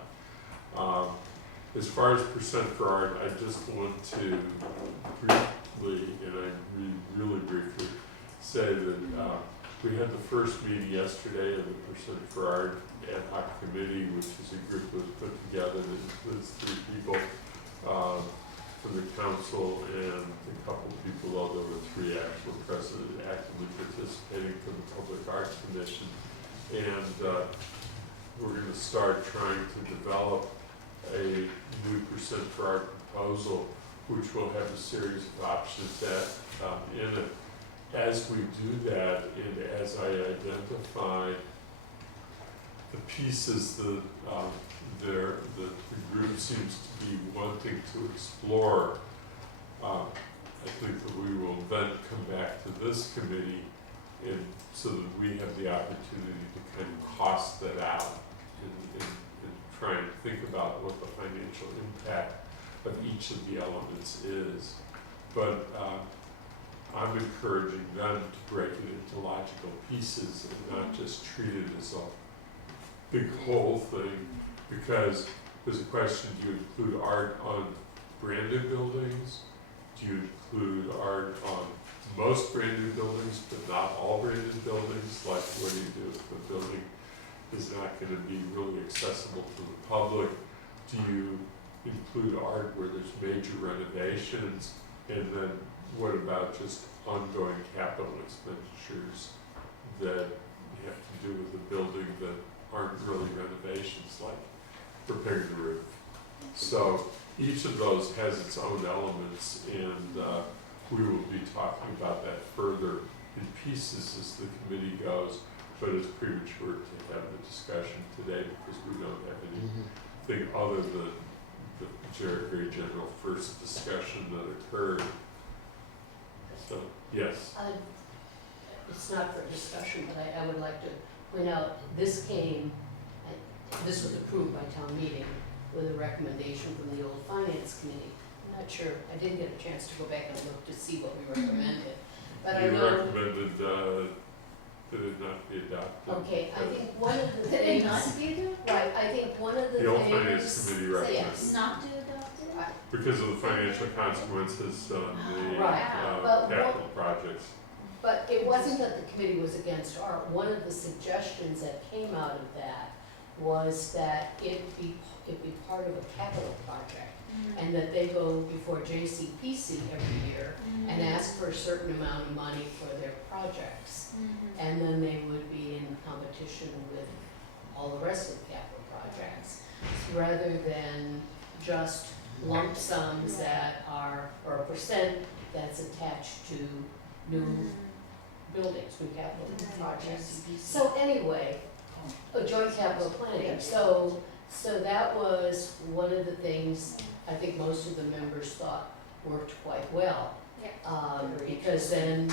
As far as percent for art, I just want to briefly, and I really briefly, say that we had the first meeting yesterday of the percent for art ad hoc committee, which is a group that was put together that includes 3 people from the council and a couple people, although there were 3 actual president actively participating from the Public Arts Commission. And we're going to start trying to develop a new percent for art proposal, which will have a series of options that in it. As we do that, and as I identify the pieces that the group seems to be wanting to explore, I think that we will then come back to this committee, and so that we have the opportunity to kind of cost that out and try and think about what the financial impact of each of the elements is. But I'm encouraging them to break it into logical pieces and not just treat it as a big whole thing, because there's a question, do you include art on branded buildings? Do you include art on most branded buildings, but not all branded buildings? Like, what do you do if the building is not going to be really accessible to the public? Do you include art where there's major renovations? And then what about just ongoing capital expenditures that have to do with the building that aren't really renovations, like repairing the roof? So each of those has its own elements, and we will be talking about that further in pieces as the committee goes, but it's premature to have the discussion today because we don't have anything other than the very general first discussion that occurred. So, yes. It's not for discussion, but I would like to point out, this was approved by town meeting with a recommendation from the old finance committee. I'm not sure, I didn't get a chance to go back and look to see what we recommended, but I You know. recommended that it not be adopted. Okay, I think one of the Did it things. not be adopted? Right, I think one of the things. The old finance committee recommended, Yes. Not to adopt it? Right. because of the financial consequences on the Right, but capital projects. But it wasn't that the committee was against art. One of the suggestions that came out of that was that it be part of a capital project, and that they go before JCPC every year and ask for a certain amount of money for their projects. And then they would be in competition with all the rest of the capital projects, rather than just lump sums that are, or a percent that's attached to new buildings, new capital projects. So anyway, a joint capital planning, so that was one of the things I think most of the members thought worked quite well. Because then,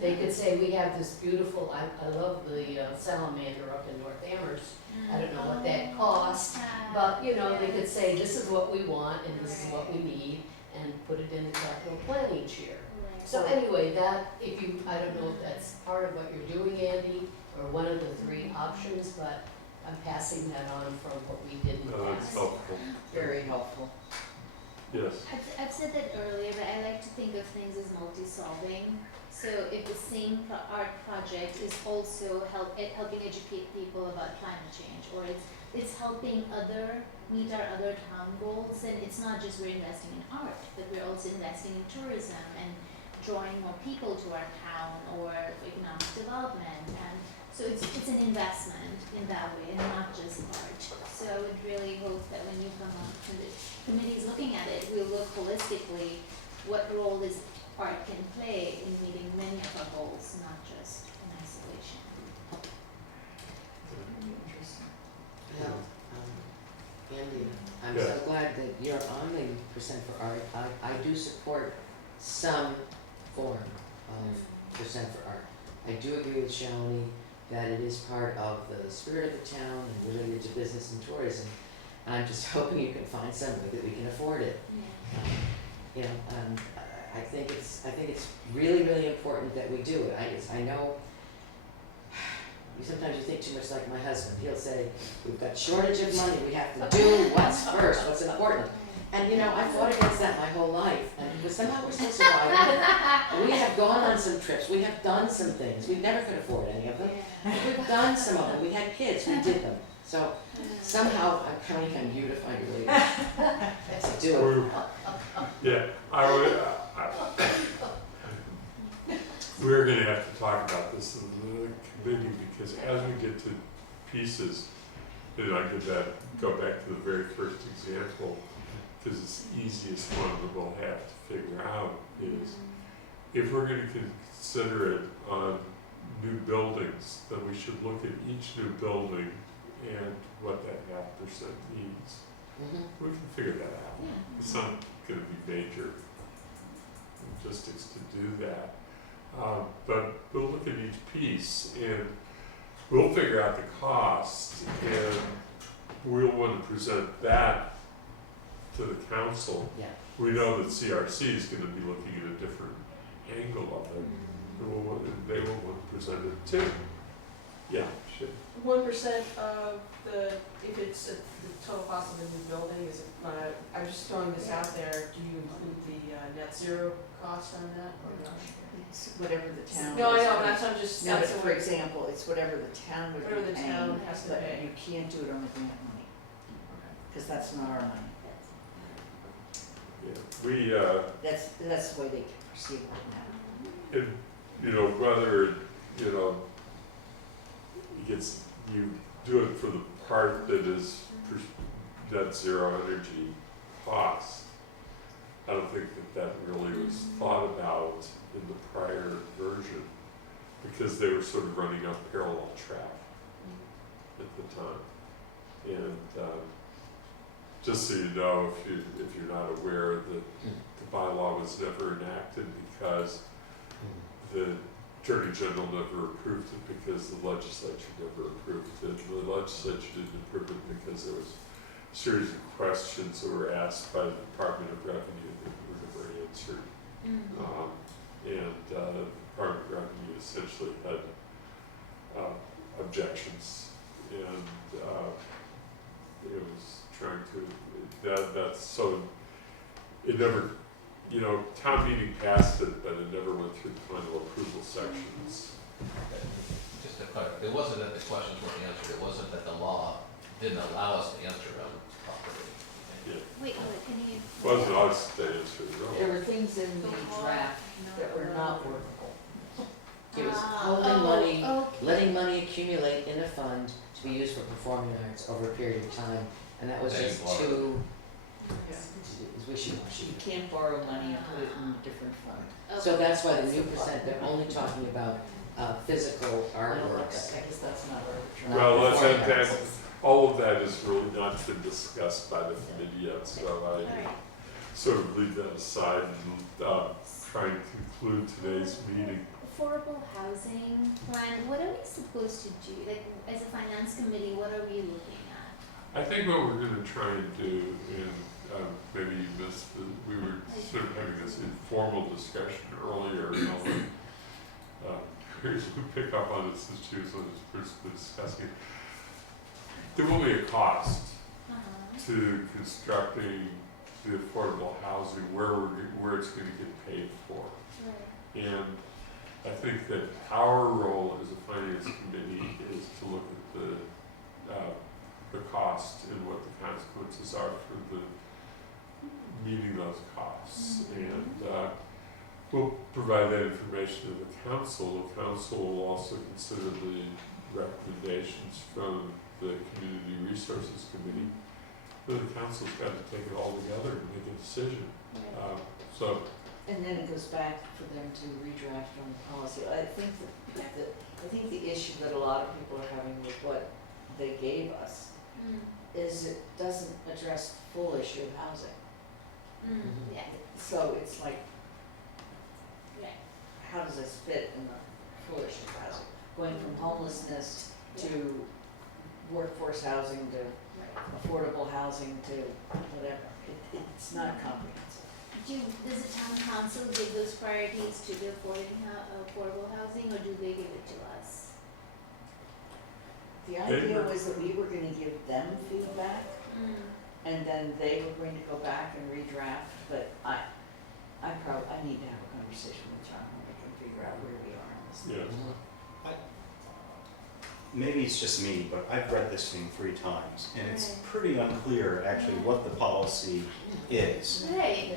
they could say, we have this beautiful, I love the salamander up in North Amherst. I don't know what that cost, but, they could say, this is what we want and this is what we need, and put it in the capital plan each year. So anyway, that, I don't know if that's part of what you're doing, Andy, or one of the 3 options, but I'm passing that on from what we did in the That's past. helpful. Very helpful. Yes. I've said that earlier, but I like to think of things as multi-solving. So if the same art project is also helping educate people about climate change, or it's helping meet our other town goals, and it's not just we're investing in art, but we're also investing in tourism and drawing more people to our town, or economic development, and so it's an investment in that way, and not just art. So I would really hope that when you come on, when the committee is looking at it, we'll look holistically, what role is part can play in meeting many of our goals, not just in isolation. Well, Andy, I'm Yes. so glad that you're on the percent for art. I do support some form of percent for art. I do agree with Shalini that it is part of the spirit of the town and related to business and tourism. And I'm just hoping you can find some way that we can afford it. Yeah. You know, I think it's really, really important that we do it. I know sometimes you think too much like my husband. He'll say, we've got shortage of money, we have to do what's first, what's important. And you know, I fought against that my whole life, but somehow we're still surviving. We have gone on some trips, we have done some things, we never could afford any of them. But we've done some of them, we had kids, we did them. So somehow I'm counting on you to find a way to do it. Yeah, I would, we're gonna have to talk about this in the committee, because as we get to pieces, and I could go back to the very first example, because it's the easiest one that we'll have to figure out is, if we're gonna consider it on new buildings, then we should look at each new building and what that 0.5% means. Mhm. We can figure that out. Yeah. It's not gonna be major logistics to do that. But we'll look at each piece and we'll figure out the cost, and we'll want to present that to the council. Yeah. We know that CRC is gonna be looking at a different angle of it, and they will want to present it too. Yeah, sure. 1% of if it's the total cost of a new building, is it, I'm just throwing this out there, do you include the net zero cost on that or not? It's whatever the town. No, I is know, paying. that's, I'm just, No, but that's for example, it's whatever the town would be Whatever the paying, town has to but pay. you can't do it on the grant money, because that's not our money. Yeah, we, That's the way they perceive it now. and, you know, whether, you know, you do it for the part that is net zero energy cost. I don't think that really was thought about in the prior version, because they were sort of running up parallel track at the time. And just so you know, if you're not aware, that the bylaw was never enacted because the Attorney General never approved it, because the legislature never approved it. The legislature didn't approve it because there was a series of questions that were asked by the Department of Revenue that were never answered. And the Department of Revenue essentially had objections, and it was trying to, that's so, it never, you know, town meeting passed it, but it never went through the final approval sections. Just to clarify, it wasn't that the questions weren't answered, it wasn't that the law didn't allow us to answer them properly. Yeah, Wait, can you? wasn't us to answer it, There really. were things in the draft that were not workable. It was Ah, holding money, okay. letting money accumulate in a fund to be used for performing arts over a period of time, and that was That you just borrowed. too Yeah. wishy-washy. You can't borrow money and put it in a different fund. So that's why the new percent, they're only talking about physical artworks. I guess that's not our. Well, let's performing have arts. that, all of that is really not been discussed by the committee yet, so I Alright. sort of leave that aside and try and conclude today's meeting. Affordable housing plan, what are we supposed to do? Like, as a finance committee, what are we looking at? I think what we're gonna try and do, and maybe you missed, we were sort of having this informal discussion earlier, you know, like, we pick up on this as she was discussing it. There will be a cost to constructing the affordable housing, where it's gonna get paid for. Right. And I think that our role as a finance committee is to look at the cost and what the consequences are for the meeting those costs. And we'll provide that information to the council. The council will also consider the recommendations from the Community Resources Committee. But the council's got to take it all together and make a decision. Right. So And then it goes back for them to redraft on the policy. I think I think the issue that a lot of people are having with what they gave us is it doesn't address the full issue of housing. Yeah, So it's like, right. how does this fit in the full issue of housing? Going from homelessness to workforce housing to affordable housing to whatever. It's not comprehensive. Does the town council give those priorities to the affordable housing, or do they give it to us? The idea was that we were gonna give them feedback, and then they were going to go back and redraft, but I need to have a conversation with John when we can figure out where we are on this. Yeah. Maybe it's just me, but I've read this thing 3 times, and it's pretty unclear actually what the policy is. Right,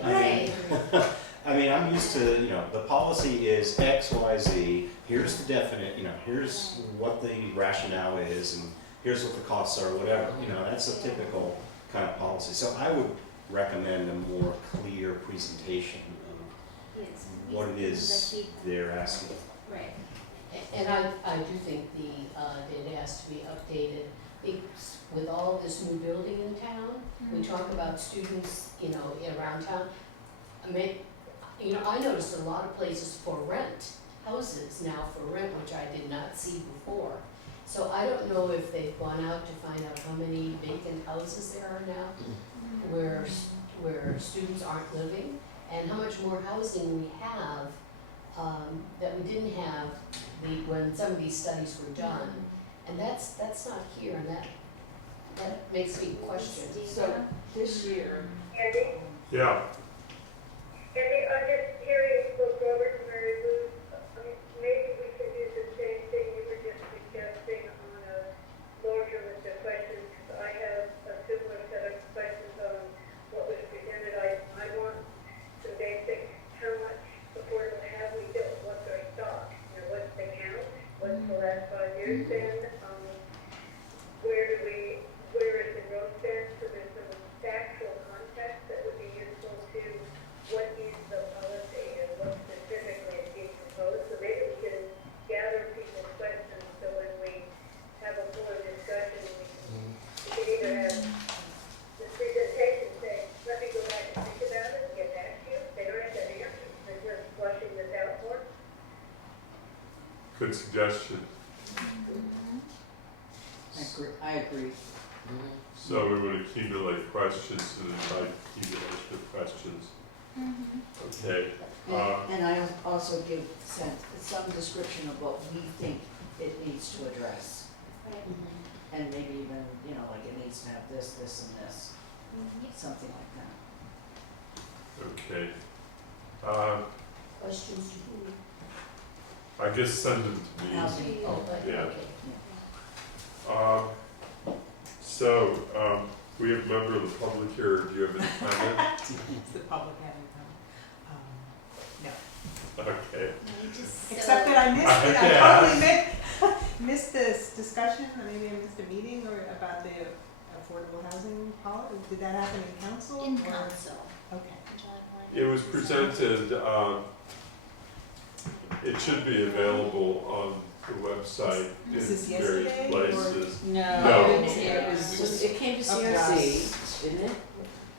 I mean, I'm used to, you know, the policy is X, Y, Z, here's the definite, you know, here's what the rationale is, and here's what the costs are, whatever, you know, that's a typical kind of policy. So I would recommend a more clear presentation of Yes. what it is they're asking. Right. And I do think it has to be updated. It's, with all this new building in town, we talk about students, you know, around town. I mean, you know, I noticed a lot of places for rent, houses now for rent, which I did not see before. So I don't know if they've gone out to find out how many vacant houses there are now, where students aren't living, and how much more housing we have that we didn't have when some of these studies were done. And that's not here, and that makes me question. So this year, Andy? Yeah, Andy, I'm just hearing both Robert and Mary Lou, maybe we could do the same thing you were just suggesting on a larger list of questions. I have a similar set of questions on what was presented. I want some basic, how much affordable have we built? What's our stock? You know, what's the count? What's the last 5 years been? Where is the growth been? So there's some factual context that would be useful to what is the policy and what specifically is being proposed. So maybe we can gather people's questions so when we have a fuller discussion, we can either have the presentation say, let me go back and think about it and get back to you. They don't have to answer, they're just flushing this out for us. good suggestion. I agree. So we would accumulate questions and invite you to ask the questions. Okay. And I also give some description of what we think it needs to address. Right. And maybe even, you know, like it needs to have this, this, and this, something like that. Okay. Questions to who? I guess send them to me. Housing. Oh, but, Yeah. okay. So, we have a member of the public here. Do you have any comment? The public having no. Okay. Except that I missed it, I totally missed this discussion, or maybe I missed a meeting or about the affordable housing policy. Did that happen in council? In or- council. Okay. It was presented, it should be available on the website in Was this various yesterday, places. No. No. It came to CRC, didn't it?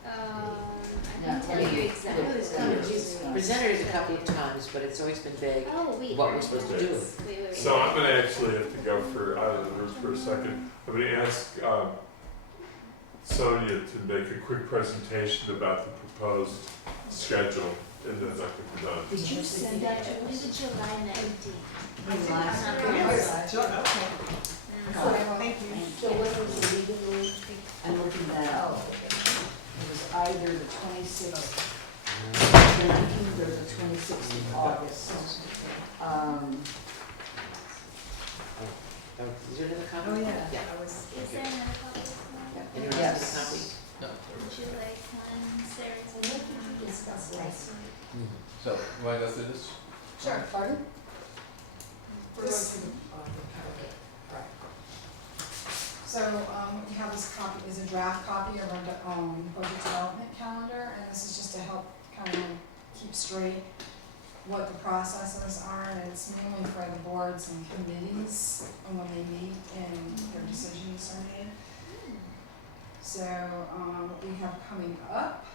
I can tell you exactly. It's come, she's presented it a couple of times, but it's always been vague. Oh, wait. What we're supposed to do. Wait. So I'm gonna actually have to go out of the room for a second. I'm gonna ask Sonia to make a quick presentation about the proposed schedule, and then I can be done. Did you send that to It was us? July 19th. Last Yes. Okay. Thank you. So what was the legal rule? I'm looking that up. Oh, okay. It was either the 26th, the 19th, or the 26th of August. Is there another copy? Oh, yeah. Yeah. I was. Is there another copy of mine? Anyone Yes. else have a copy? Would you like one, Sarah? So what did you discuss last night? So, you wanna go through this? Sure. Pardon? We're going through Okay, all right. So, what you have this copy is a draft copy of our budget development calendar, and this is just to help kind of keep straight what the processes are, and it's mainly for the boards and committees and when they meet and their decisions are made. So, what we have coming up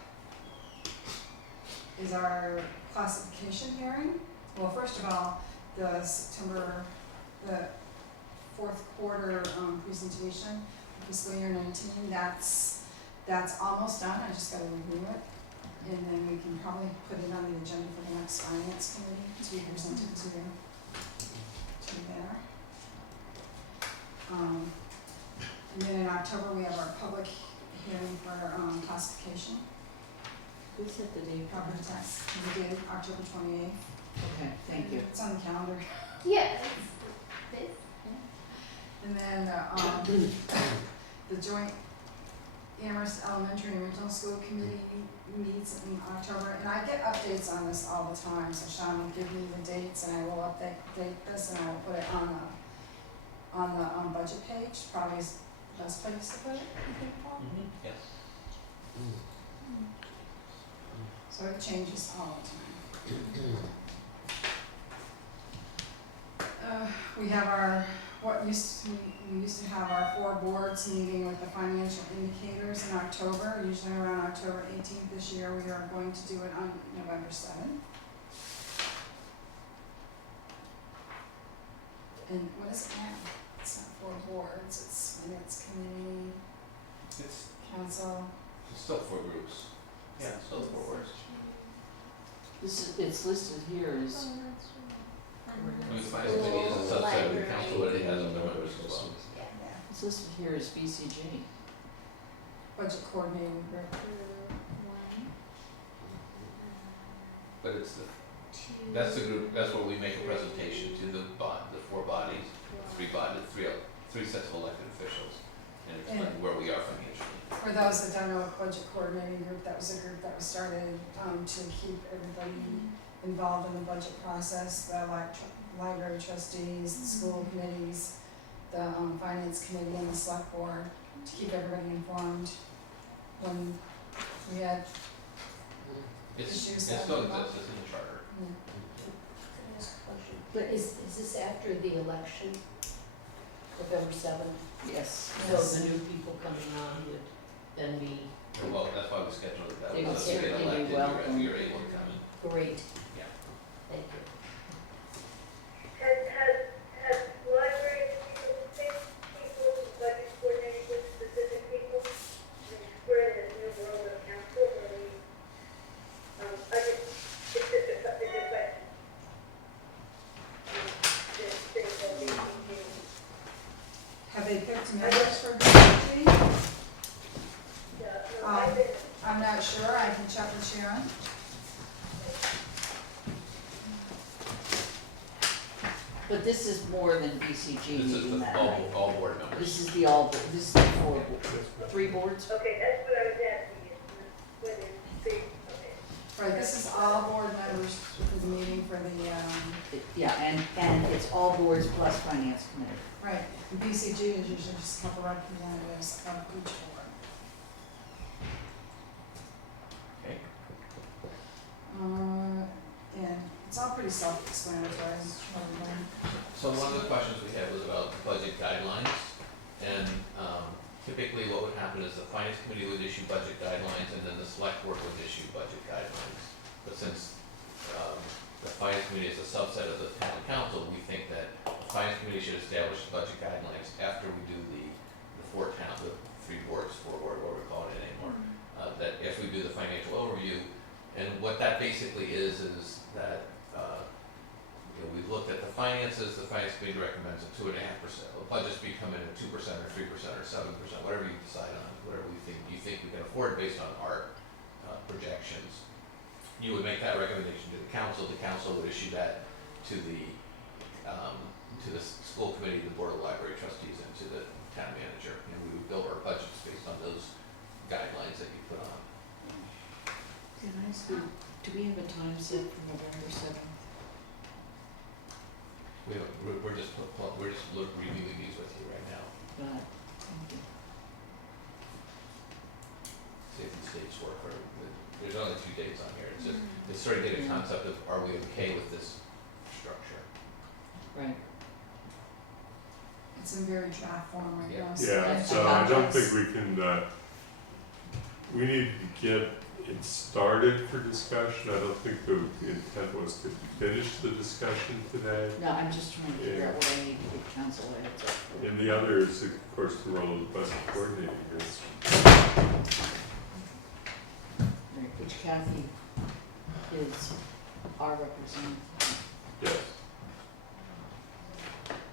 is our classification hearing. Well, first of all, the fourth quarter, presentation, fiscal year 19, that's almost done, I just gotta review it. And then we can probably put it on the agenda for the next finance committee to be presented to there. And then in October, we have our public hearing for, classification, Who set the date? property tax, we did October 28th. Okay, thank you. It's on the calendar. Yeah, it's this, yeah. And then, the joint Amherst Elementary and Regional School Committee meets in October, and I get updates on this all the time, so Sean will give me the dates, and I will update this, and I will put it on the budget page, probably is the best place to put it, you think, Paul? Yes. So it changes all the time. We have our, we used to have our 4 boards meeting with the financial indicators in October, usually around October 18th. This year, we are going to do it on November 7th. And what is it now? It's not 4 boards, it's finance committee, It's council. still 4 groups. Yeah, it's still 4 words. It's listed here as, Oh, that's I mean, the finance committee is a subset of the council, but it has other members as well. Yeah. it's listed here as BCG. Budget coordinating group. One, But it's the, two. that's the group, that's where we make a presentation to the 4 bodies, 3 sets of elected officials, and explain where we are financially. For those that don't know, a budget coordinating group, that was a group that was started to keep everybody involved in the budget process, the library trustees, the school committees, the finance committee and the select board, to keep everybody informed when we had It's, issues it that still come up. exists, it's in the charter. Yeah. Can I ask a question? But is this after the election, November 7th? Yes. So the new people coming on would then be Well, that's why we scheduled it that They way, would so if you get certainly be elected, welcome. you're able to come in. great. Yeah. Thank you. Has library people picked people, budget coordinating with specific people? I mean, we're in this new world of council where we, I just, it's just a question. This thing that we do. Have they picked members for BCG? Yeah, no, I've been, I'm not sure, I can check with Sharon. But this is more than BCG This is meeting the that night. all board members. This is the all, this is the 4, 3 boards? okay, that's what I was asking, is whether it's big, okay. Right, this is all board members for the meeting for the, Yeah, and it's all boards plus finance committee. right, and BCG is usually just a couple representatives of each board. Okay. And it's all pretty self-explanatory, everybody. So one of the questions we had was about budget guidelines, and typically what would happen is the finance committee would issue budget guidelines, and then the select board would issue budget guidelines. But since the finance committee is a subset of the town council, we think that the finance committee should establish budget guidelines after we do the 4 the 3 boards, 4 board, what we're calling it anymore. That if we do the financial overview, and what that basically is that we looked at the finances, the finance committee recommends a 2.5%. The budgets be coming in at 2% or 3% or 7%, whatever you decide on, whatever you think we can afford based on our projections. You would make that recommendation to the council would issue that to the school committee, the board of library trustees, and to the town manager, and we would build our budgets based on those guidelines that you put on. Can I ask you, do we have a time set for November 7th? We're just reviewing these with you right now. Thank you. see if these dates work, or, there's only 2 dates on here, it's just, it's sort of get a concept of, are we okay with this structure? Right. It's in very draft form right Yeah. now. Yeah, so I don't think we can, we need to get it started for discussion. I don't think the intent was to finish the discussion today. No, I'm just trying to figure out what I need to give council a heads up for. And the other is, of course, the role of the budget coordinator is. Right, which Kathy is our representative. Yes.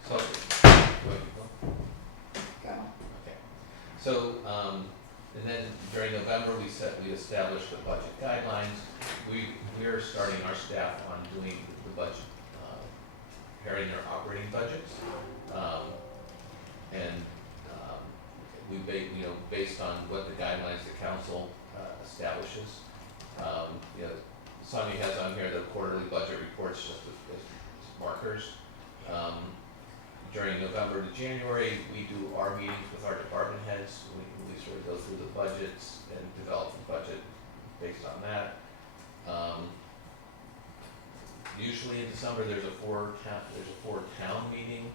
So, do I keep going? Go. Okay, so, and then during November, we established the budget guidelines. We're starting our staff on doing the budget, preparing their operating budgets. Based on what the guidelines the council, establishes. Sonia has on here the quarterly budget reports just as markers. During November to January, we do our meetings with our department heads. We sort of go through the budgets and develop the budget based on that. Usually in December, there's a four town meeting,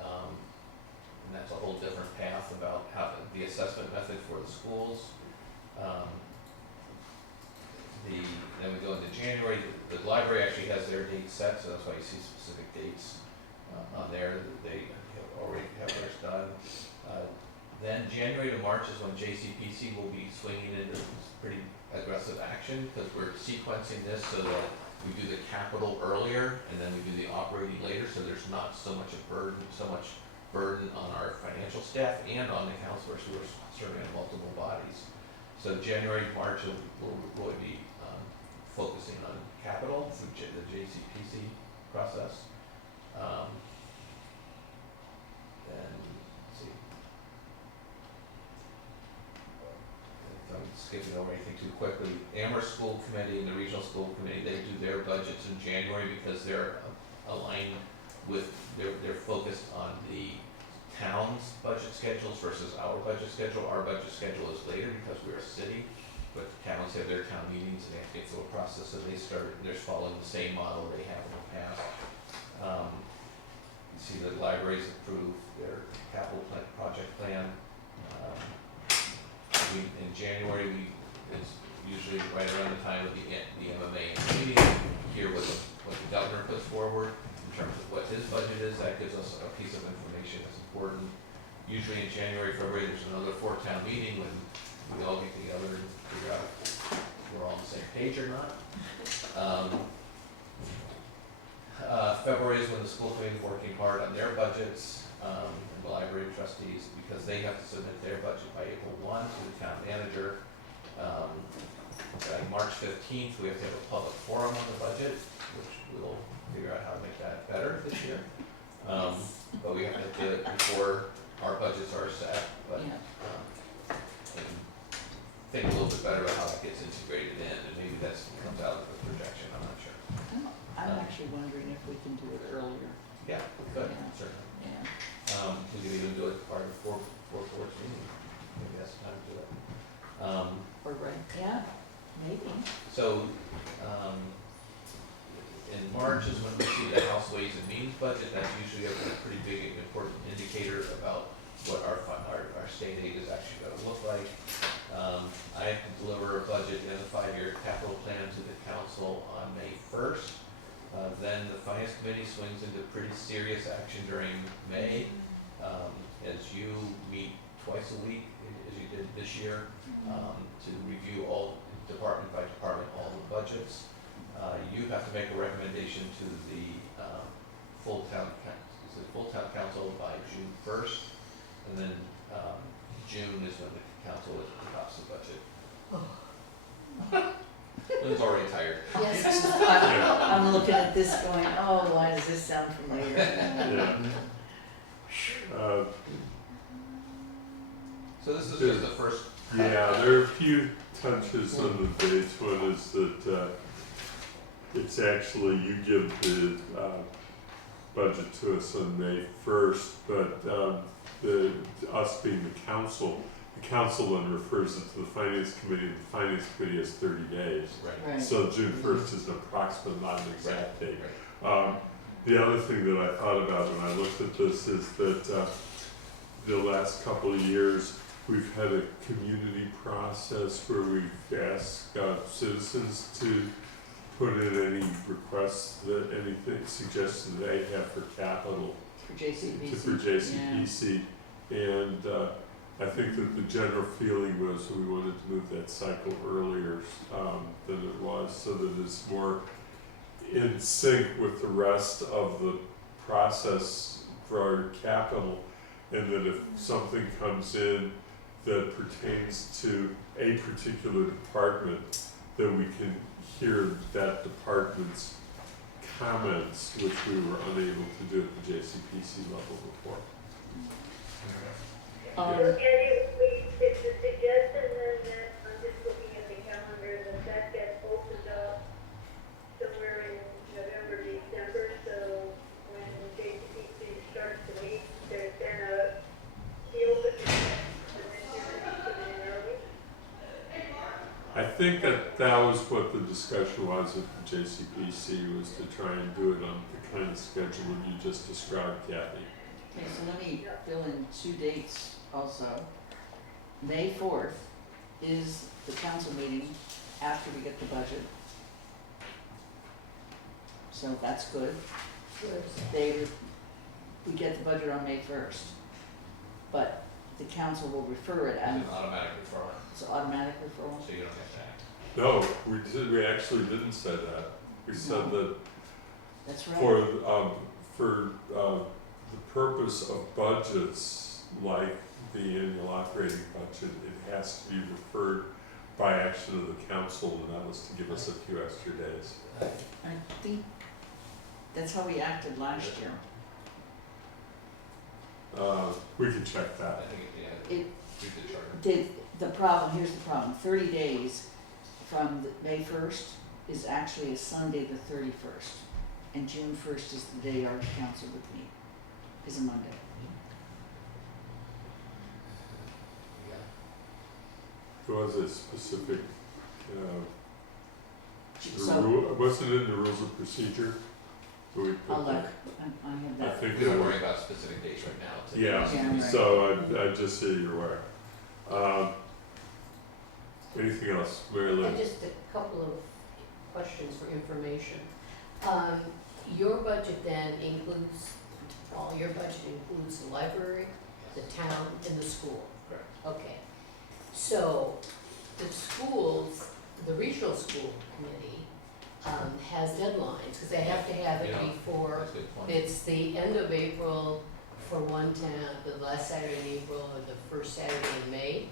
and that's a whole different path about how the assessment method for the schools. Then we go into January. The library actually has their dates set, so that's why you see specific dates on there. They already have theirs done. Then January to March is when JCPC will be swinging into pretty aggressive action, because we're sequencing this so that we do the capital earlier and then we do the operating later, so there's not so much burden on our financial staff and on the counselors who are serving on multiple bodies. So January, March will really be focusing on capital through the JCPC process. And let's see. If I'm skipping over anything too quickly, Amherst School Committee and the Regional School Committee, they do their budgets in January because they're aligned with, they're focused on the town's budget schedules versus our budget schedule. Our budget schedule is later because we're a city, but the towns have their town meetings and they have to get through a process, so they're following the same model they have in the past. You see the libraries approve their capital project plan. In January, it's usually right around the time of the MMA meeting, hear what the governor puts forward in terms of what his budget is. That gives us a piece of information that's important. Usually in January, February, there's another four-town meeting when we all get together and figure out if we're all on the same page or not. February is when the school committee is working hard on their budgets, and the library trustees, because they have to submit their budget by April 1 to the town manager. By March 15th, we have to have a public forum on the budget, which we'll figure out how to make that better this year. But we have to do it before our budgets are set, but Yeah. and think a little bit better about how that gets integrated in, and maybe that comes out of the projection, I'm not sure. I'm actually wondering if we can do it earlier. Yeah, good, Yeah. certainly. Yeah. We could even do it part of four fourth meeting, maybe that's the time to do it. Or right, yeah, maybe. So, in March is when we see the House Ways and Means budget. That's usually a pretty big and important indicator about what our state aid is actually gonna look like. I have to deliver a budget and a 5-year capital plan to the council on May 1st. Then the finance committee swings into pretty serious action during May, as you meet twice a week, as you did this year, to review all department by department, all the budgets. You have to make a recommendation to the full town council by June 1st, and then June is when the council adopts the budget. Lynn's already tired. Yes. I'm looking at this going, oh, why does this sound familiar? Yeah. So this is just the first. Yeah, there are a few touches on the dates. One is that it's actually, you give the budget to us on May 1st, but us being the council the council then refers it to the finance committee, and the finance committee has 30 days. Right. Right. So June 1st is an approximate, not an exact date. Right. The other thing that I thought about when I looked at this is that the last couple of years, we've had a community process where we've asked citizens to put in any requests, that anything, suggestions they have for capital For JCPC. for JCPC. And I think that the general feeling was we wanted to move that cycle earlier than it was, so that it's more in sync with the rest of the process for our capital, and that if something comes in that pertains to a particular department, that we can hear that department's comments, which we were unable to do at the JCPC level before. And it's a suggestion then that, I'm just looking at the calendar, that gets opened up somewhere in November, December, so when JCPC starts to meet, there's then the open, and then you're gonna put it in early. I think that was what the discussion was at the JCPC, was to try and do it on the kind of schedule that you just described, Kathy. Okay, so let me fill in 2 dates also. May 4th is the council meeting after we get the budget. So that's good. We get the budget on May 1st. But the council will refer it It's and an automatic referral, it's automatic referral. so you don't have to act. No, we actually didn't say that. We said that That's right. for the purpose of budgets, like the annual operating budget, it has to be referred by action of the council, and that was to give us a few extra days. I think that's how we acted last year. We can check I that. think, yeah, It read the charter. here's the problem, 30 days from May 1st is actually a Sunday, the 31st. And June 1st is the day our council would meet, is a Monday. There was a specific, So, wasn't it in the rules of procedure? Where we put I'll that? look, I have I that. think We don't so. worry about specific dates right now. It's- Yeah, Yeah, right. so I just so you're aware. Anything else, Mary Lou? Just a couple of questions for information. Your budget then includes, your budget includes the library, the town, and the school. Correct. Okay. So the schools, the regional school committee, has deadlines, because they have to have it Yeah. before, That's a good point. it's the end of April for one town, the last Saturday in April, or the first Saturday in May.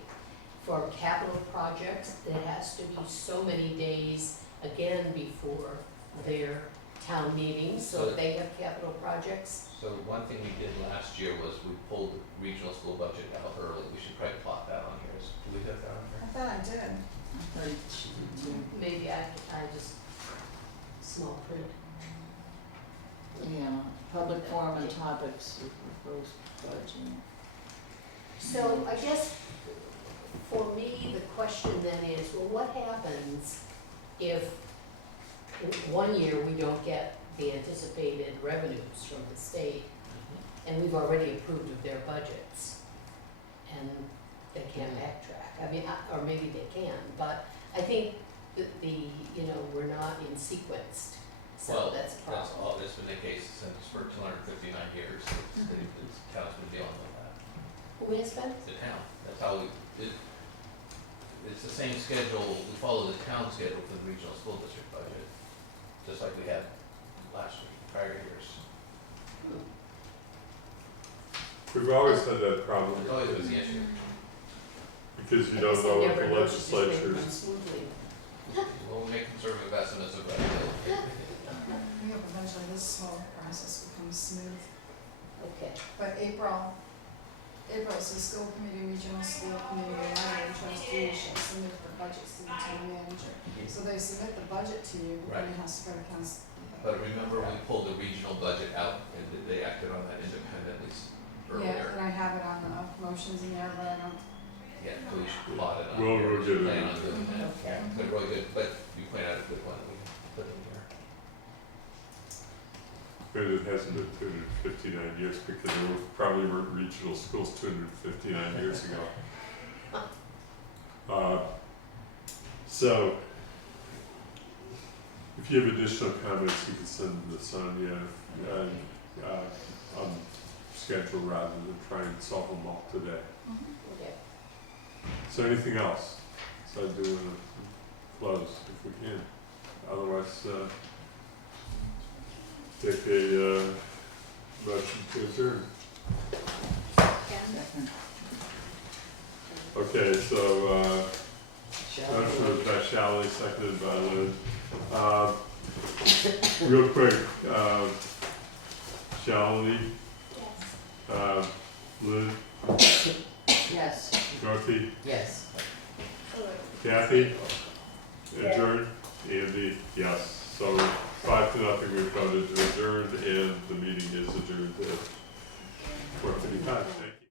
For capital projects, it has to be so many days again before their town meetings, so if they have capital projects. So one thing we did last year was we pulled the regional school budget out early. We should probably plot that on here. Do we have that on I here? thought I did. I thought it should be too. Maybe I just, small print. Yeah, public forum and topics, proposed budget. So I guess for me, the question then is, well, what happens if one year we don't get the anticipated revenues from the state and we've already approved of their budgets and they can't backtrack? I mean, or maybe they can, but I think that we're not in sequenced, so Well, that's a That's problem. all, that's been the case since for 259 years. The town's been dealing with that. Who has been? The town, that's how it's the same schedule, we follow the town schedule for the regional school district budget, just like we had last year, prior years. We've always had that problem, There's always been the issue. because you I don't guess know I what never the know, it's just been legislatures. run smoothly. Well, we make conservative estimates of revenue. We hope eventually this whole process becomes smooth. Okay. But April's the school committee, regional school committee, and library trustees shall submit their budgets to the town manager. So they submit the budget to you, but then it has to go to council. But remember, we pulled the regional budget out and they acted on that independently Yeah, earlier. and I have it on the motions in there, but I don't Yeah, so we should plot it on We'll here. get it Plan in on there. doing that. Okay. But really good, but you point out a good one that we can put in here. But it hasn't been 259 years because there were, probably weren't regional schools 259 years ago. So, if you have additional comments, you can send them to Sonia on schedule rather than try and solve them all today. Okay. So anything else? So I do want to close if we can. Otherwise, take a motion to adjourn. Second. Okay, so Shall motion we? was by Shally, seconded by Lynn. Real quick, Shally, Yes. Lynn, Yes. Dorothy, Yes. Kathy, adjourned, Andy, yes. So 5-0, we voted to adjourn, and the meeting is adjourned at 4:55. Thank you.